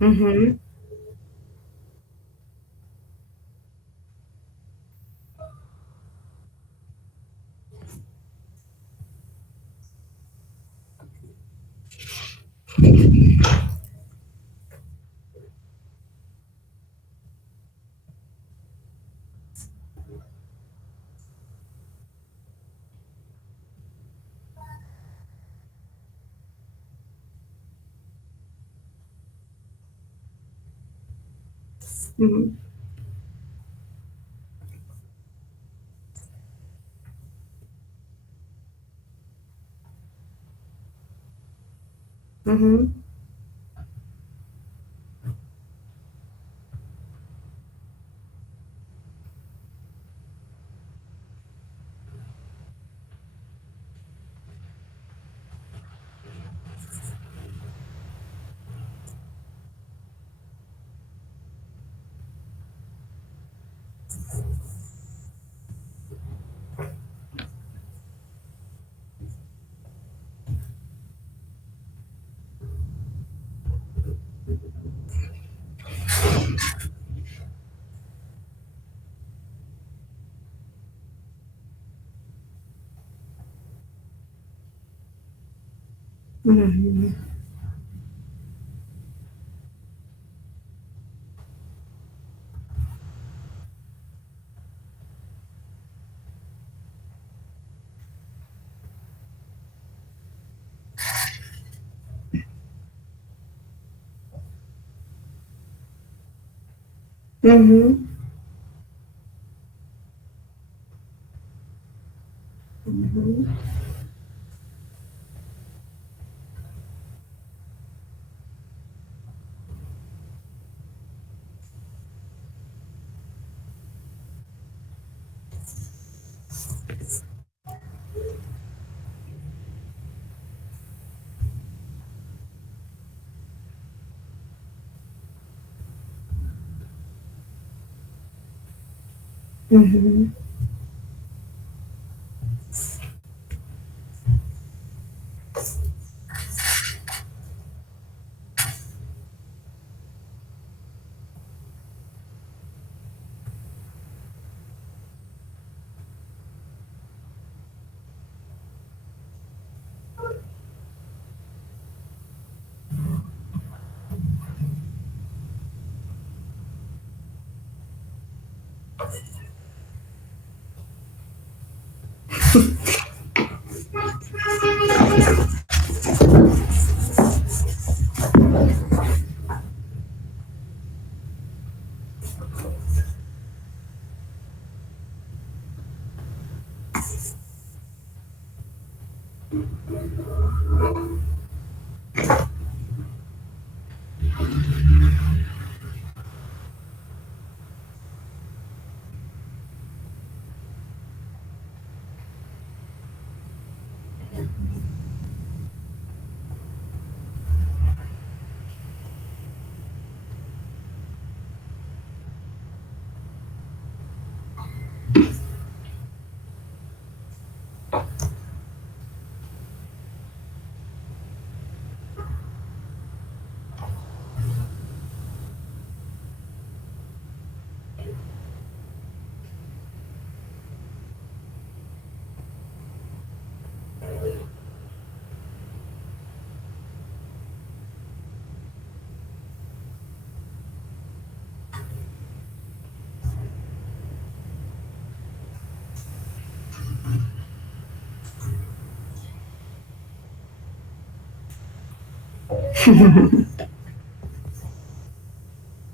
Uhum. Uhum. Uhum. Uhum. Uhum. Uhum. Uhum.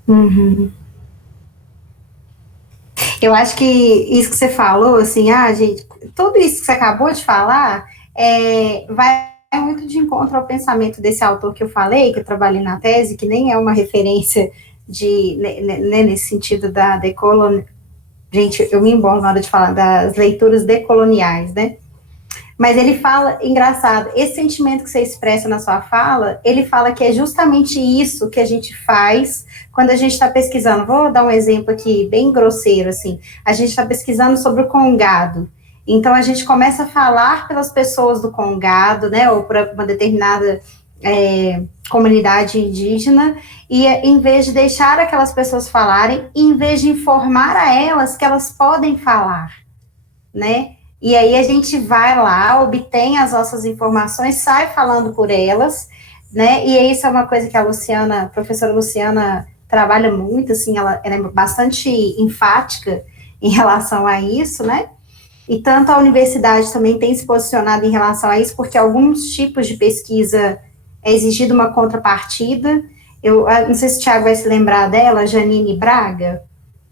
Uhum. Eu acho que isso que você falou, assim, gente, tudo isso que você acabou de falar, vai muito de encontro ao pensamento desse autor que eu falei, que eu trabalhei na tese, que nem é uma referência nesse sentido da decolon... Gente, eu me embolo na hora de falar das leituras decoloniais, né? Mas ele fala, engraçado, esse sentimento que você expressa na sua fala, ele fala que é justamente isso que a gente faz quando a gente está pesquisando. Vou dar um exemplo aqui, bem grosseiro, assim. A gente está pesquisando sobre o Congado. Então, a gente começa a falar pelas pessoas do Congado, né, ou por uma determinada comunidade indígena, e em vez de deixar aquelas pessoas falarem, em vez de informar a elas que elas podem falar, né? E aí a gente vai lá, obtém as nossas informações, sai falando por elas, né? E isso é uma coisa que a Luciana, a professora Luciana, trabalha muito, assim, ela é bastante enfática em relação a isso, né? E tanto a universidade também tem se posicionado em relação a isso, porque alguns tipos de pesquisa é exigido uma contrapartida. Eu não sei se o Tiago vai se lembrar dela, Janine Braga,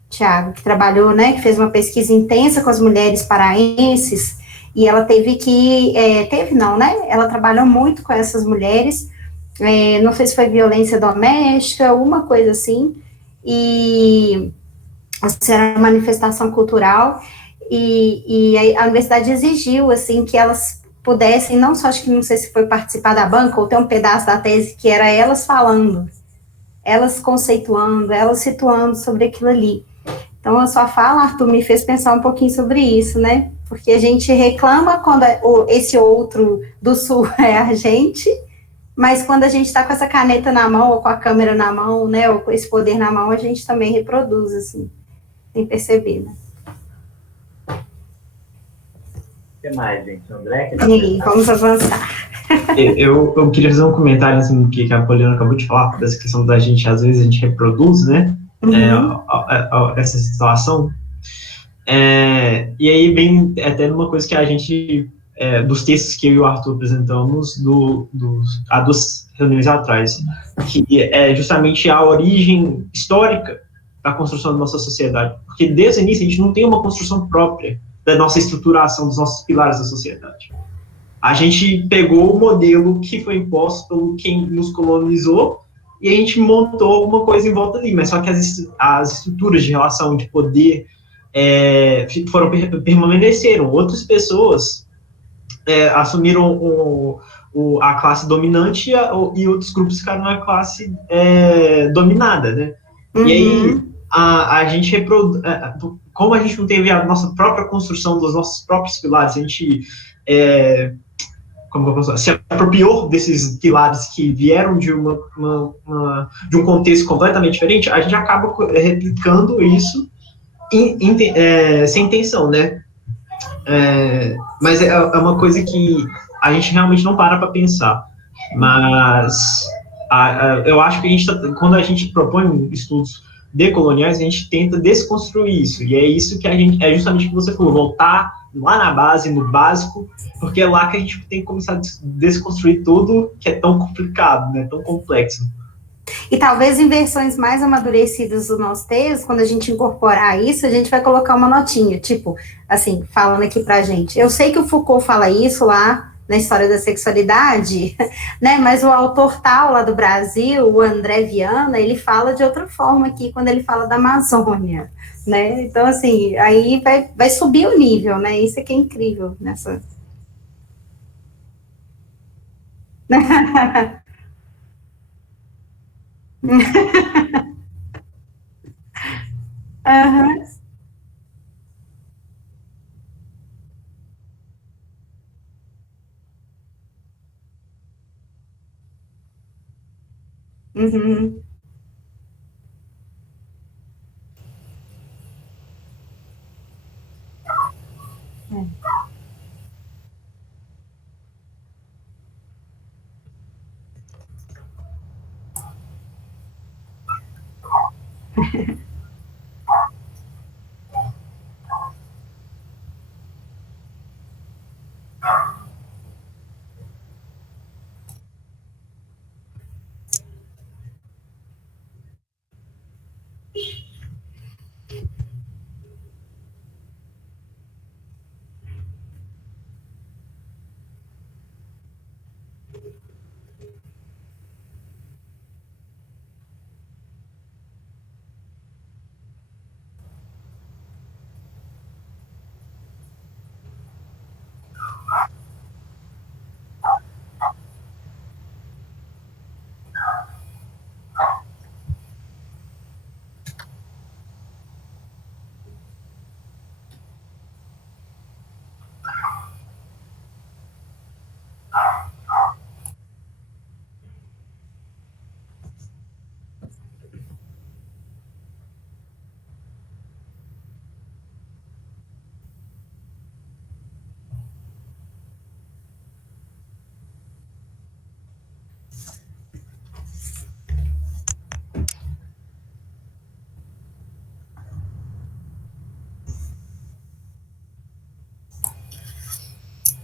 Tiago, que trabalhou, né, que fez uma pesquisa intensa com as mulheres paraenses, e ela teve que, teve não, né, ela trabalhou muito com essas mulheres, não sei se foi violência doméstica, uma coisa assim, e assim, era uma manifestação cultural, e a universidade exigiu, assim, que elas pudessem, não só, acho que não sei se foi participar da banca, ou ter um pedaço da tese que era elas falando, elas conceituando, elas situando sobre aquilo ali. Então, a sua fala, Arthur, me fez pensar um pouquinho sobre isso, né? Porque a gente reclama quando esse outro do sul é a gente, mas quando a gente está com essa caneta na mão, ou com a câmera na mão, né, ou com esse poder na mão, a gente também reproduz, assim, sem perceber, né? O que mais, gente? André? E aí, vamos avançar. Eu queria fazer um comentário assim, do que a Poliana acabou de falar, dessa questão da gente, às vezes, a gente reproduz, né, essa situação. E aí vem até numa coisa que a gente, dos textos que eu e o Arthur apresentamos há 2 reuniões atrás, que é justamente a origem histórica da construção da nossa sociedade. Porque desde o início a gente não tem uma construção própria da nossa estruturação, dos nossos pilares da sociedade. A gente pegou o modelo que foi imposto por quem nos colonizou e a gente montou alguma coisa em volta ali, mas só que as estruturas de relação de poder permaneceram. Outras pessoas assumiram a classe dominante e outros grupos ficaram na classe dominada, né? E aí a gente como a gente não teve a nossa própria construção dos nossos próprios pilares, a gente como eu posso se apropriou desses pilares que vieram de de um contexto completamente diferente, a gente acaba replicando isso sem intenção, né? Mas é uma coisa que a gente realmente não para pensar. Mas eu acho que quando a gente propõe estudos decoloniais, a gente tenta desconstruir isso. E é isso que é justamente o que você falou, voltar lá na base, no básico, porque é lá que a gente tem que começar a desconstruir tudo que é tão complicado, né, tão complexo. E talvez em versões mais amadurecidas do nosso texto, quando a gente incorporar isso, a gente vai colocar uma notinha, tipo, assim, falando aqui pra gente. Eu sei que o Foucault fala isso lá na História da Sexualidade, né, mas o autor tal lá do Brasil, o André Viana, ele fala de outra forma aqui, quando ele fala da Amazônia, né, então, assim, aí vai subir o nível, né, isso é que é incrível nessa... Aham. Uhum.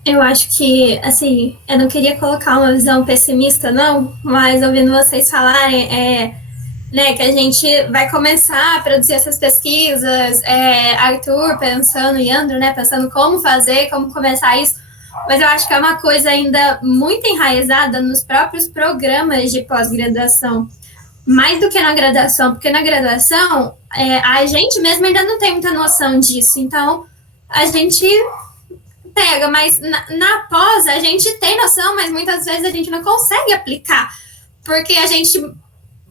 Eu acho que, assim, eu não queria colocar uma visão pessimista, não, mas ouvindo vocês falarem, né, que a gente vai começar a produzir essas pesquisas, Arthur pensando e Andrew, né, pensando como fazer, como começar isso, mas eu acho que é uma coisa ainda muito enraizada nos próprios programas de pós-graduação, mais do que na graduação, porque na graduação a gente mesmo ainda não tem muita noção disso, então a gente pega, mas na pós a gente tem noção, mas muitas vezes a gente não consegue aplicar, porque a gente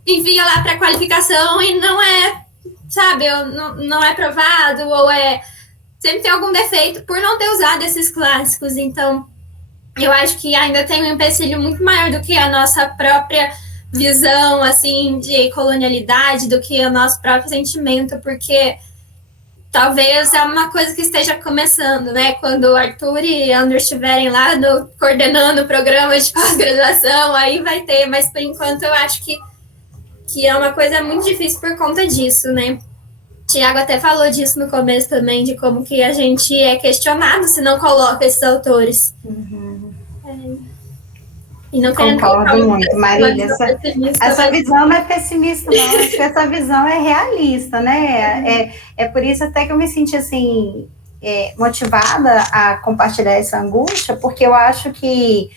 envia lá para qualificação e não é, sabe, não é aprovado, ou sempre tem algum defeito por não ter usado esses clássicos. Então, eu acho que ainda tem um empecilho muito maior do que a nossa própria visão, assim, de colonialidade, do que o nosso próprio sentimento, porque talvez é uma coisa que esteja começando, né? Quando o Arthur e Andrew estiverem lá coordenando o programa de pós-graduação, aí vai ter, mas por enquanto eu acho que é uma coisa muito difícil por conta disso, né? Tiago até falou disso no começo também, de como que a gente é questionado se não coloca esses autores. E não concordo muito, Marília. Essa visão não é pessimista, não. Acho que essa visão é realista, né? É por isso até que eu me senti, assim, motivada a compartilhar essa angústia, porque eu acho que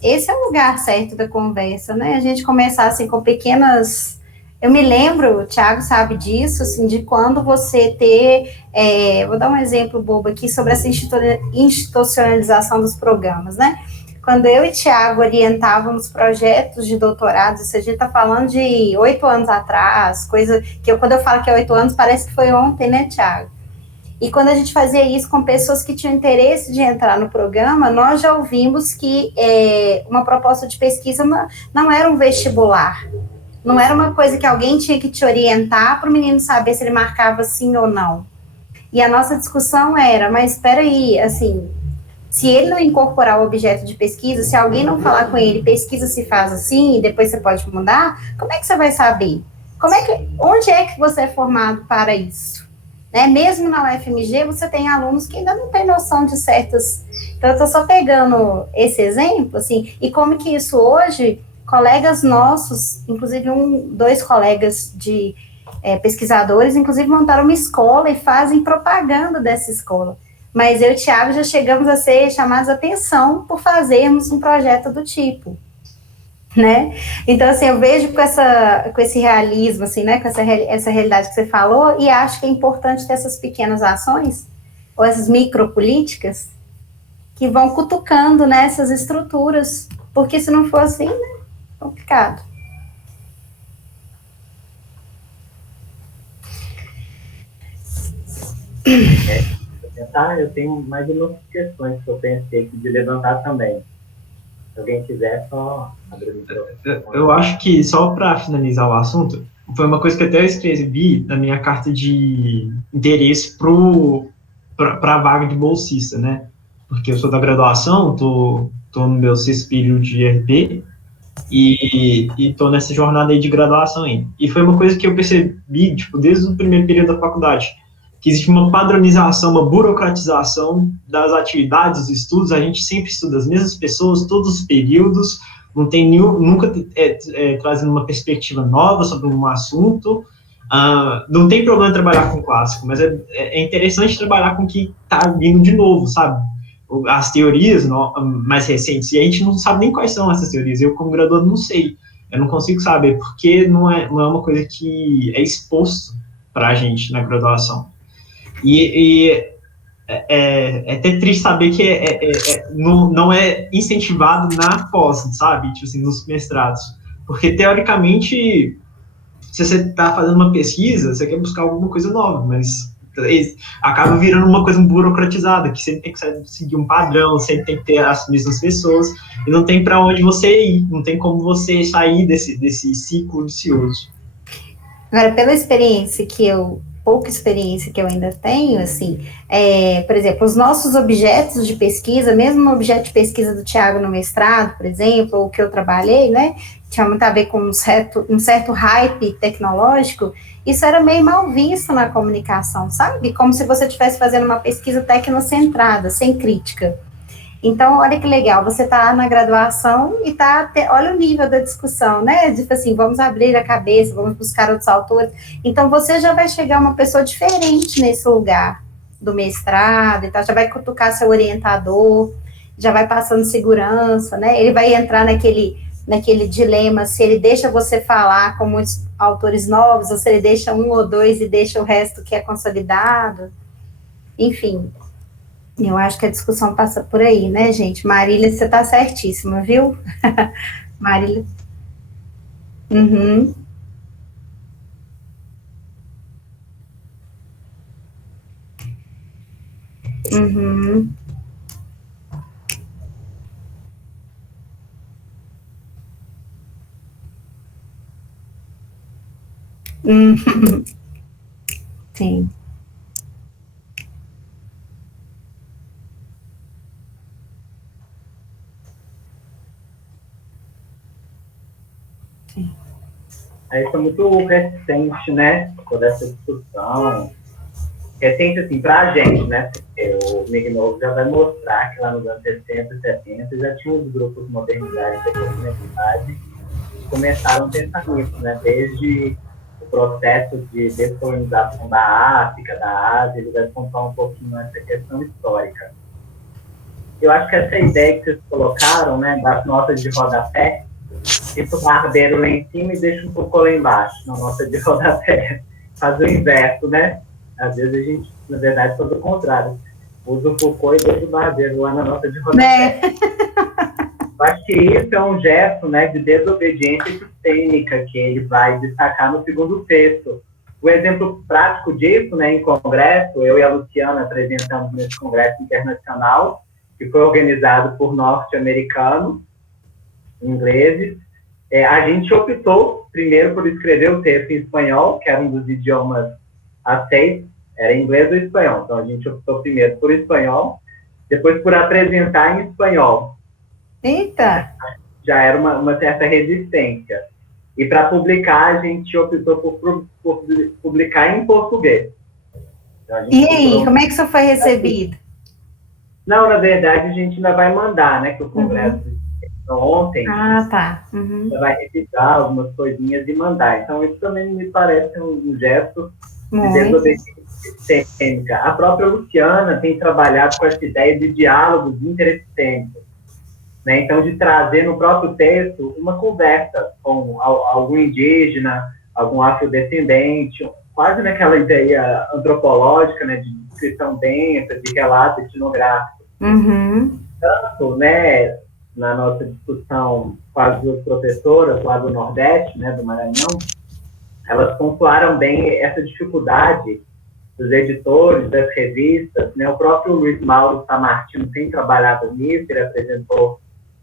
esse é o lugar certo da conversa, né? A gente começar, assim, com pequenas... Eu me lembro, o Thiago sabe disso, assim, de quando você vou dar um exemplo bobo aqui sobre essa institucionalização dos programas, né? Quando eu e Thiago orientávamos projetos de doutorado, isso a gente está falando de 8 anos atrás, coisa que quando eu falo que é 8 anos, parece que foi ontem, né, Thiago? E quando a gente fazia isso com pessoas que tinham interesse de entrar no programa, nós já ouvimos que uma proposta de pesquisa não era um vestibular, não era uma coisa que alguém tinha que te orientar para o menino saber se ele marcava sim ou não. E a nossa discussão era, mas espera aí, assim... Se ele não incorporar o objeto de pesquisa, se alguém não falar com ele, pesquisa se faz assim, e depois você pode mudar, como é que você vai saber? Onde é que você é formado para isso? Né? Mesmo na UFMG, você tem alunos que ainda não têm noção de certas... Então, eu estou só pegando esse exemplo, assim, e como que isso hoje, colegas nossos, inclusive 2 colegas de pesquisadores, inclusive montaram uma escola e fazem propaganda dessa escola. Mas eu e o Thiago já chegamos a ser chamados a atenção por fazermos um projeto do tipo, né? Então, assim, eu vejo com esse realismo, assim, né, com essa realidade que você falou, e acho que é importante ter essas pequenas ações, ou essas micropolíticas, que vão cutucando nessas estruturas, porque se não for assim, né, é complicado. Eu tenho mais umas questões que eu pensei aqui de levantar também. Se alguém quiser, só abrir o microfone. Eu acho que, só para finalizar o assunto, foi uma coisa que até eu escrevi na minha carta de interesse para a vaga de bolsista, né? Porque eu sou da graduação, tô no meu 6º período de RP, e tô nessa jornada aí de graduação ainda. E foi uma coisa que eu percebi, tipo, desde o primeiro período da faculdade, que existe uma padronização, uma burocratização das atividades, dos estudos, a gente sempre estuda as mesmas pessoas, todos os períodos, não tem nunca trazendo uma perspectiva nova sobre um assunto, não tem problema trabalhar com clássico, mas é interessante trabalhar com o que está vindo de novo, sabe? As teorias mais recentes, e a gente não sabe nem quais são essas teorias, eu como graduado não sei, eu não consigo saber, porque não é uma coisa que é exposto para a gente na graduação. E é até triste saber que não é incentivado na pós, sabe? Tipo assim, nos mestrados. Porque, teoricamente, se você está fazendo uma pesquisa, você quer buscar alguma coisa nova, mas acaba virando uma coisa burocratizada, que sempre tem que seguir um padrão, sempre tem que ter as mesmas pessoas, e não tem para onde você ir, não tem como você sair desse ciclo vicioso. Agora, pela pouca experiência que eu ainda tenho, assim, por exemplo, os nossos objetos de pesquisa, mesmo o objeto de pesquisa do Thiago no mestrado, por exemplo, ou que eu trabalhei, né, tinha muito a ver com um certo hype tecnológico, isso era meio mal visto na comunicação, sabe? Como se você estivesse fazendo uma pesquisa tecnocentrada, sem crítica. Então, olha que legal, você está na graduação e olha o nível da discussão, né? Tipo assim, vamos abrir a cabeça, vamos buscar outros autores. Então, você já vai chegar uma pessoa diferente nesse lugar do mestrado e tal, já vai cutucar seu orientador, já vai passando segurança, né? Ele vai entrar naquele dilema, se ele deixa você falar com muitos autores novos, ou se ele deixa um ou dois e deixa o resto que é consolidado. Enfim, eu acho que a discussão passa por aí, né, gente? Marília, você está certíssima, viu? Marília. Uhum. Uhum. Uhum. Sim. Aí foi muito recente, né, toda essa discussão. Recente, assim, para a gente, né, porque o Mignovo já vai mostrar que lá nos anos 60 e 70 já tinha os grupos modernidade e decolonialidade que começaram a pensar nisso, né, desde o processo de descolonização da África, da Ásia, ele vai contar um pouquinho essa questão histórica. Eu acho que essa ideia que vocês colocaram, né, das notas de rodapé, tipo o barbeiro lá em cima e deixa um pouco lá embaixo, na nota de rodapé. Faz o inverso, né? Às vezes a gente, na verdade, faz o contrário. Usa o Foucault e deixa o barbeiro lá na nota de rodapé. Eu acho que isso é um gesto, né, de desobediência sistêmica que ele vai destacar no segundo texto. O exemplo prático disso, né, em congresso, eu e a Luciana apresentamos nesse congresso internacional, que foi organizado por norte-americanos, ingleses. A gente optou, primeiro, por escrever o texto em espanhol, que era um dos idiomas aceitos, era inglês ou espanhol. Então, a gente optou primeiro por espanhol, depois por apresentar em espanhol. Eita! Já era uma certa resistência. E para publicar, a gente optou por publicar em português. Então, e aí, como é que isso foi recebido? Não, na verdade, a gente ainda vai mandar, né, que o congresso ontem, tá. Uhum. Você vai revisar algumas coisinhas e mandar. Então, isso também me parece um gesto de desobediência sistêmica. A própria Luciana tem trabalhado com essa ideia de diálogos interepistêmicos, né? Então, de trazer no próprio texto uma conversa com algum indígena, algum afrodescendente, quase naquela ideia antropológica, né, de descrição densa, de relato etnográfico. Uhum. Tanto, né, na nossa discussão com as duas professoras lá do Nordeste, né, do Maranhão, elas pontuaram bem essa dificuldade dos editores, das revistas, né, o próprio Luiz Mauro Samartino tem trabalhado nisso, ele apresentou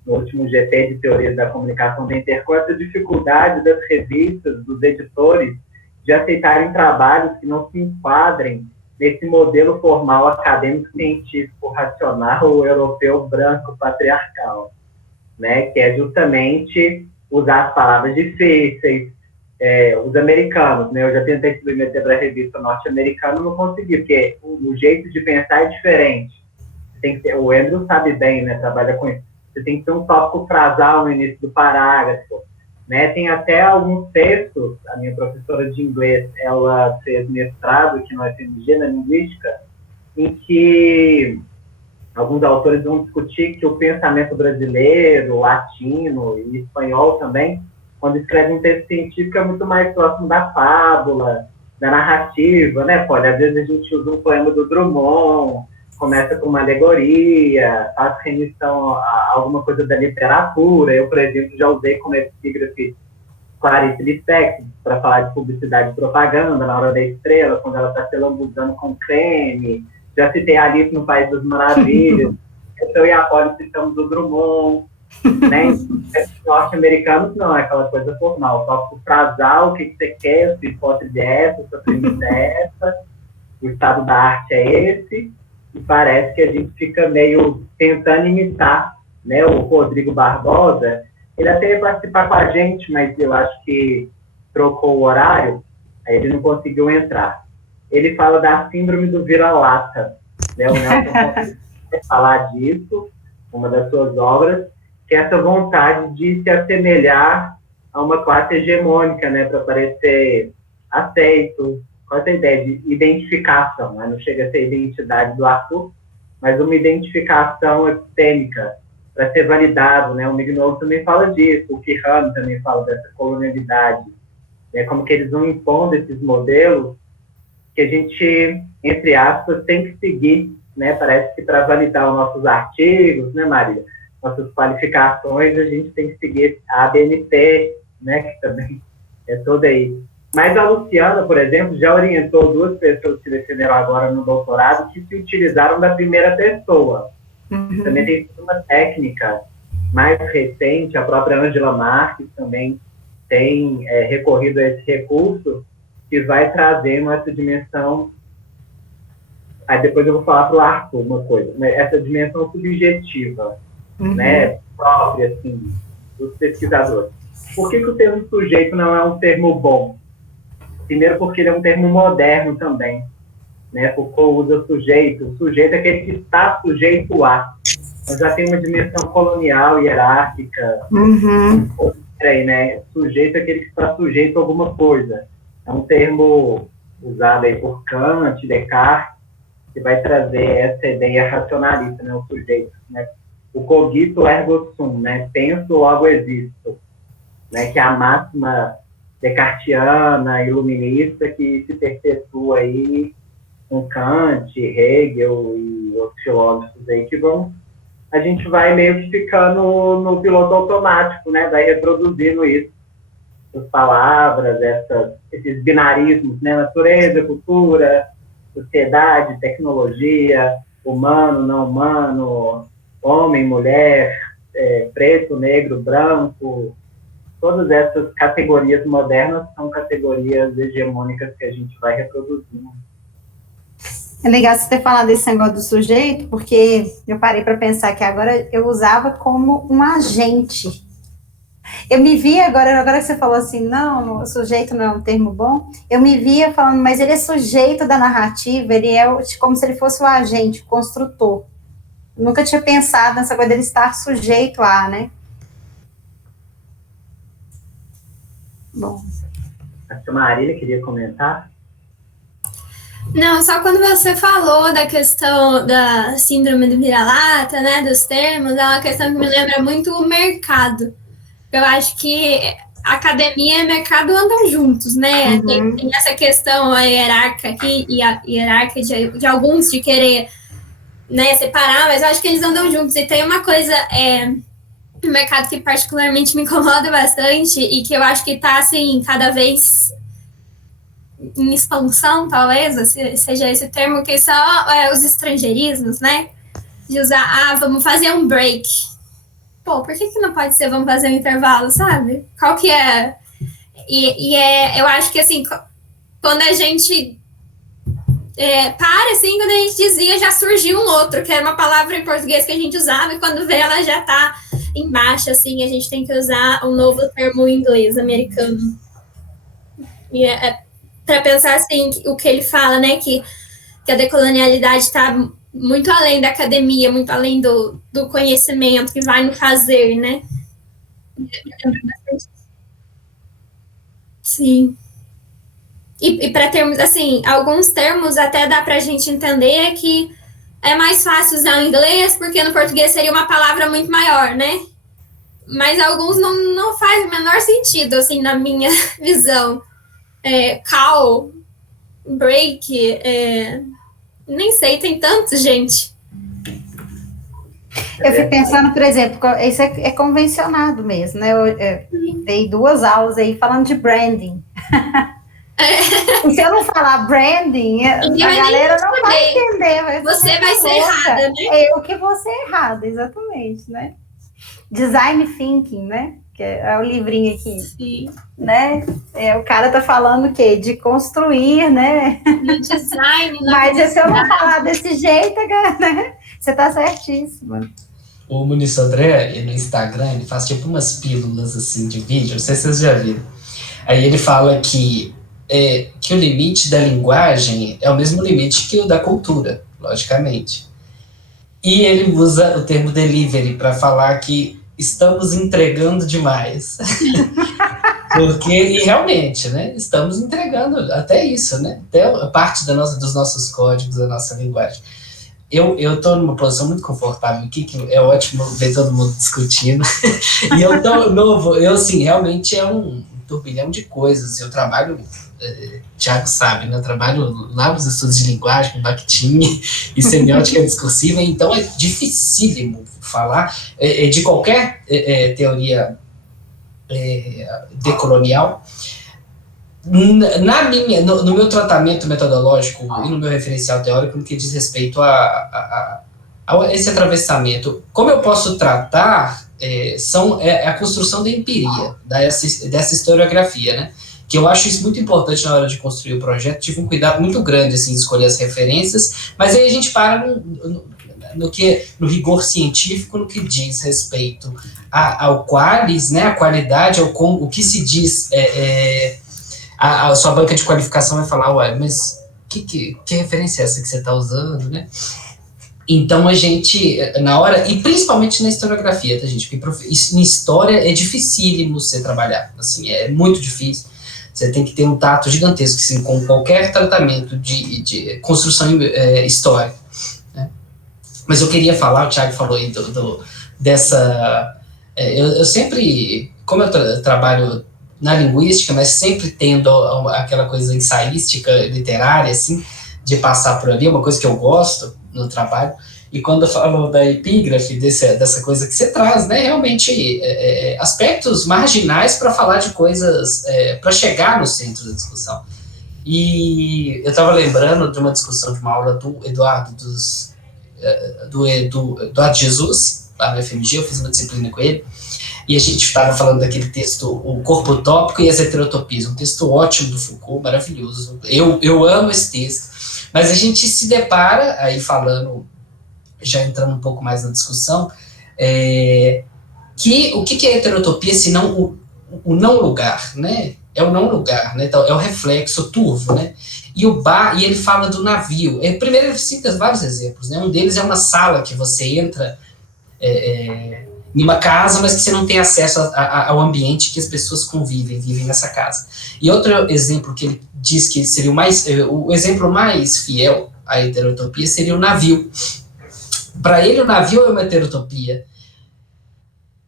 no último GP de Teoria da Comunicação da Intercom, essa dificuldade das revistas, dos editores, de aceitarem trabalhos que não se enquadrem nesse modelo formal acadêmico, científico, racional, europeu, branco, patriarcal, né, que é justamente usar as palavras difíceis, os americanos, né, eu já tentei submeter para a revista norte-americana, não consegui, porque o jeito de pensar é diferente. Tem que ter, o Andrew sabe bem, né, trabalha com isso, você tem que ter um tópico frasal no início do parágrafo, né, tem até alguns textos, a minha professora de inglês, ela fez mestrado aqui no FMG, na linguística, em que alguns autores vão discutir que o pensamento brasileiro, latino e espanhol também, quando escreve um texto científico, é muito mais próximo da fábula, da narrativa, né? Pode, às vezes a gente usa um poema do Drummond, começa com uma alegoria, faz remissão a alguma coisa da literatura. Eu, por exemplo, já usei como epígrafe Clarice Lispector para falar de publicidade e propaganda na Hora da Estrela, quando ela está se lambuzando com creme. Já citei Alice no País das Maravilhas. Eu e a Polly citamos o Drummond. Né? Norte-americanos não, é aquela coisa formal. Tópico frasal, o que você quer, sua hipótese é essa, sua premissa é essa, o estado da arte é esse. E parece que a gente fica meio tentando imitar, né, o Rodrigo Barbosa. Ele até ia participar com a gente, mas eu acho que trocou o horário, aí ele não conseguiu entrar. Ele fala da síndrome do vira-lata, né? O Nelson vai falar disso, uma das suas obras, que é essa vontade de se assemelhar a uma classe hegemônica, né? Para parecer aceito, com essa ideia de identificação, né? Não chega a ser a identidade do Arthur, mas uma identificação epistêmica, para ser validado, né? O Mignola também fala disso, o Quijano também fala dessa colonialidade, né? Como que eles vão impondo esses modelos que a gente, entre aspas, tem que seguir, né? Parece que para validar os nossos artigos, né, Maria? Nossas qualificações, a gente tem que seguir a ABNT, né? Que também é toda aí. Mas a Luciana, por exemplo, já orientou 2 pessoas que defenderam agora no doutorado que se utilizaram da primeira pessoa. Uhum. Também tem uma técnica mais recente, a própria Angela Marques também tem recorrido a esse recurso, que vai trazendo essa dimensão. Aí depois eu vou falar para o Arthur uma coisa, né? Essa dimensão subjetiva, né, própria, assim, dos pesquisadores. Por que o termo sujeito não é um termo bom? Primeiro porque ele é um termo moderno também, né? Foucault usa sujeito. O sujeito é aquele que está sujeito a. Mas já tem uma dimensão colonial, hierárquica. Aí, né? Sujeito é aquele que está sujeito a alguma coisa. É um termo usado aí por Kant, Descartes, que vai trazer essa ideia racionalista, né? O sujeito, né? O cogito ergo sum, né? Penso, logo existo, né? Que é a máxima descartiana, iluminista, que se perpetua aí com Kant, Hegel e outros filósofos aí que vão... A gente vai meio que ficando no piloto automático, né? Vai reproduzindo isso. As palavras, esses binarismos, né? Natureza, cultura, sociedade, tecnologia, humano, não humano, homem, mulher, preto, negro, branco. Todas essas categorias modernas são categorias hegemônicas que a gente vai reproduzindo. É legal você ter falado desse negócio do sujeito, porque eu parei para pensar que agora eu usava como um agente. Eu me via agora que você falou assim, não, o sujeito não é um termo bom, eu me via falando, mas ele é sujeito da narrativa, ele é como se ele fosse o agente, o construtor. Eu nunca tinha pensado nessa coisa dele estar sujeito a, né? Bom. A Marília queria comentar? Não, só quando você falou da questão da síndrome do vira-lata, né, dos termos, é uma questão que me lembra muito o mercado. Eu acho que academia e mercado andam juntos, né? Tem essa questão hierárquica aqui e a hierárquica de alguns de querer, né, separar, mas eu acho que eles andam juntos. E tem uma coisa no mercado que particularmente me incomoda bastante e que eu acho que está, assim, cada vez em expansão, talvez, seja esse o termo, que são os estrangeirismos, né? De usar, vamos fazer um break. Pô, por que não pode ser vamos fazer um intervalo, sabe? Qual que é? Eu acho que, assim, quando a gente assim, quando a gente dizia, já surgiu um outro, que era uma palavra em português que a gente usava, e quando vê ela já tá embaixo, assim, a gente tem que usar um novo termo em inglês, americano. E para pensar, assim, o que ele fala, né, que a decolonialidade está muito além da academia, muito além do conhecimento, que vai no fazer, né? Sim. E para termos, assim, alguns termos até dá para a gente entender que é mais fácil usar o inglês, porque no português seria uma palavra muito maior, né? Mas alguns não faz o menor sentido, assim, na minha visão. Call, break, nem sei, tem tantos, gente. Eu fico pensando, por exemplo, isso é convencionado mesmo, né? Eu dei 2 aulas aí falando de branding. E se eu não falar branding, a galera não vai entender. Você vai ser errada, né? Eu que vou ser errada, exatamente, né? Design thinking, né? Que é o livrinho aqui. Sim. Né? O cara tá falando o quê? De construir, né? No design. Mas se eu não falar desse jeito, né? Você tá certíssima. O Muniz Sodré, no Instagram, ele faz tipo umas pílulas assim de vídeo, não sei se vocês já viram. Aí ele fala que o limite da linguagem é o mesmo limite que o da cultura, logicamente. E ele usa o termo delivery para falar que estamos entregando demais. E realmente, né, estamos entregando até isso, né, até parte dos nossos códigos, da nossa linguagem. Eu estou numa posição muito confortável aqui, que é ótimo ver todo mundo discutindo, e eu tô novo, assim, realmente é um turbilhão de coisas, eu trabalho, Thiago sabe, né, eu trabalho lá nos estudos de linguagem, com Bakhtin e semiótica discursiva, então é dificílimo falar de qualquer teoria decolonial. No meu tratamento metodológico e no meu referencial teórico, no que diz respeito a esse atravessamento, como eu posso tratar a construção da empiria, dessa historiografia, né? Que eu acho isso muito importante na hora de construir o projeto. Tive um cuidado muito grande assim, de escolher as referências, mas aí a gente para no rigor científico, no que diz respeito ao qualis, né, a qualidade, o que se diz, a sua banca de qualificação vai falar, ué, mas que referência é essa que você está usando, né? Então a gente, na hora, e principalmente na historiografia, tá, gente? Porque em história é dificílimo você trabalhar, assim, é muito difícil. Você tem que ter um tato gigantesco, assim, com qualquer tratamento de construção histórica. Mas eu queria falar, o Thiago falou aí dessa... eu sempre, como eu trabalho na linguística, mas sempre tendo aquela coisa ensaística, literária, assim, de passar por ali, é uma coisa que eu gosto no trabalho, e quando eu falo da epígrafe, dessa coisa que você traz, né, realmente, aspectos marginais para falar de coisas, para chegar no centro da discussão. E eu estava lembrando de uma discussão, de uma aula do Eduardo Jesus, lá no FMG, eu fiz uma disciplina com ele, e a gente estava falando daquele texto, O Corpo Utópico e as Heterotopias, um texto ótimo do Foucault, maravilhoso, eu amo esse texto, mas a gente se depara, aí falando, já entrando um pouco mais na discussão, que o que é heterotopia, se não o não lugar, né? É o não lugar, né? Então, é o reflexo, o turvo, né? E ele fala do navio. Primeiro ele cita vários exemplos, né? Um deles é uma sala que você entra em uma casa, mas que você não tem acesso ao ambiente que as pessoas vivem nessa casa. E outro exemplo que ele diz que seria o exemplo mais fiel à heterotopia seria o navio. Para ele, o navio é uma heterotopia.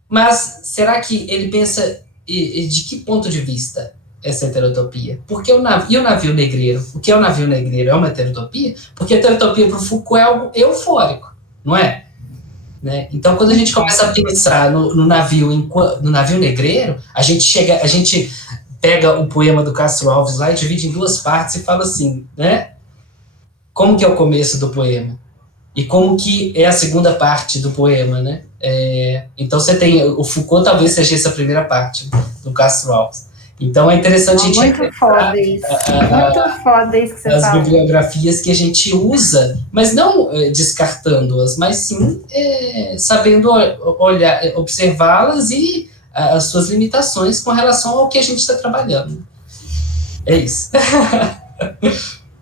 Mas será que ele pensa de que ponto de vista essa heterotopia? Porque o navio negreiro, o que é o navio negreiro? É uma heterotopia? Porque a heterotopia para o Foucault é algo eufórico, não é? Né? Então, quando a gente começa a pensar no navio negreiro, a gente pega o poema do Castro Alves lá e divide em duas partes e fala assim, né? Como que é o começo do poema? E como que é a segunda parte do poema, né? Então você tem, o Foucault talvez seja essa primeira parte do Castro Alves. Então é interessante a gente muito foda isso. Muito foda isso que você fala. As bibliografias que a gente usa, mas não descartando-as, mas sim sabendo olhar, observá-las e as suas limitações com relação ao que a gente está trabalhando. É isso.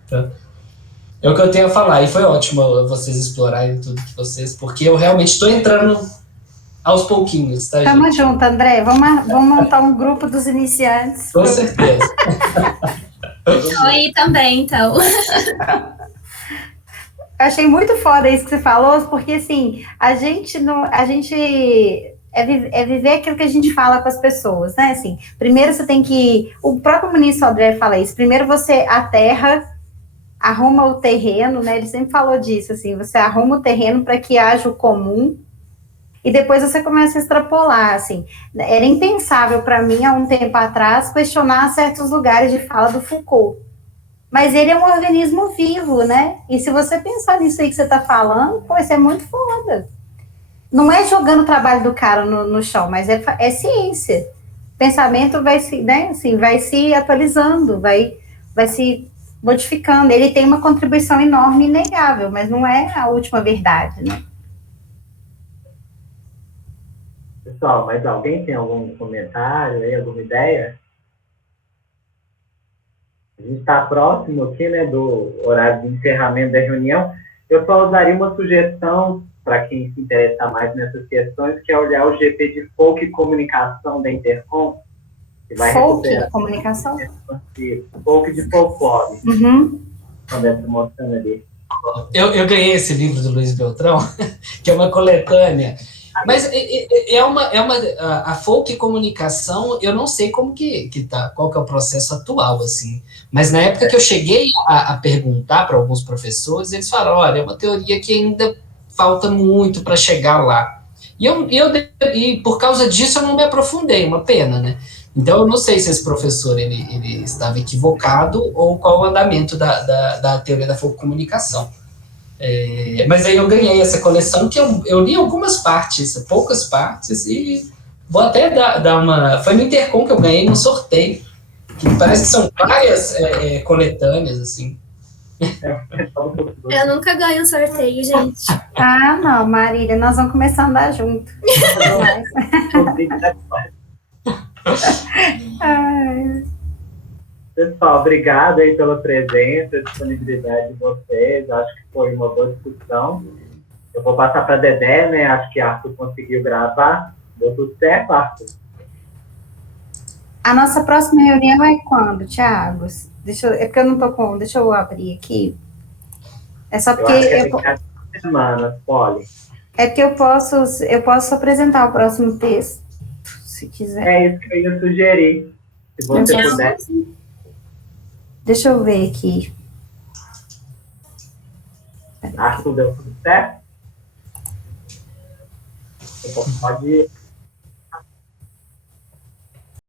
Tá. É o que eu tenho a falar, e foi ótimo vocês explorarem tudo que vocês, porque eu realmente estou entrando aos pouquinhos, tá, gente? Tamo junto, André, vamos montar um grupo dos iniciantes. Com certeza. Estou aí também, então. Eu achei muito foda isso que você falou, porque, assim, a gente é viver aquilo que a gente fala com as pessoas, né, assim, primeiro você tem que, o próprio Muniz Sodré fala isso, primeiro você aterra, arruma o terreno, né, ele sempre falou disso, assim, você arruma o terreno para que haja o comum, e depois você começa a extrapolar, assim, era impensável para mim, há um tempo atrás, questionar certos lugares de fala do Foucault, mas ele é um organismo vivo, né, e se você pensar nisso aí que você está falando, pô, isso é muito foda, não é jogando o trabalho do cara no chão, mas é ciência, o pensamento vai se, né, assim, vai se atualizando, vai se modificando, ele tem uma contribuição enorme e inegável, mas não é a última verdade, né? Pessoal, mais alguém tem algum comentário aí, alguma ideia? A gente está próximo aqui, né, do horário de encerramento da reunião. Eu só daria uma sugestão para quem se interessar mais nessas questões, que é olhar o GP de Folk e Comunicação da Intercom, que vai Folk, recuperar comunicação? Folk de folclore, Uhum. quando essa mostrando ali. Eu ganhei esse livro do Luiz Beltrão, que é uma coletânea. Mas a folk comunicação, eu não sei como que tá, qual que é o processo atual, assim. Mas na época que eu cheguei a perguntar para alguns professores, eles falaram, olha, é uma teoria que ainda falta muito para chegar lá. E por causa disso eu não me aprofundei, uma pena, né? Então eu não sei se esse professor ele estava equivocado ou qual o andamento da teoria da folk comunicação. Mas aí eu ganhei essa coleção que eu li algumas partes, poucas partes, e vou até dar uma... Foi no Intercom que eu ganhei num sorteio, que parece que são várias coletâneas, assim. Eu nunca ganho sorteio, gente. Ah, não, Marília, nós vamos começar a andar junto. Ai. Pessoal, obrigado aí pela presença, disponibilidade de vocês. Acho que foi uma boa discussão. Eu vou passar para a Dedé, né? Acho que Arthur conseguiu gravar. Deu tudo certo, Arthur? A nossa próxima reunião é quando, Thiago? É porque eu não tô com... Deixa eu abrir aqui. É só porque... Semanas, Polly. É porque eu posso apresentar o próximo texto, se quiser. É isso que eu ia sugerir. Se você puder. Deixa eu ver aqui. Arthur, deu tudo certo? Pode ir.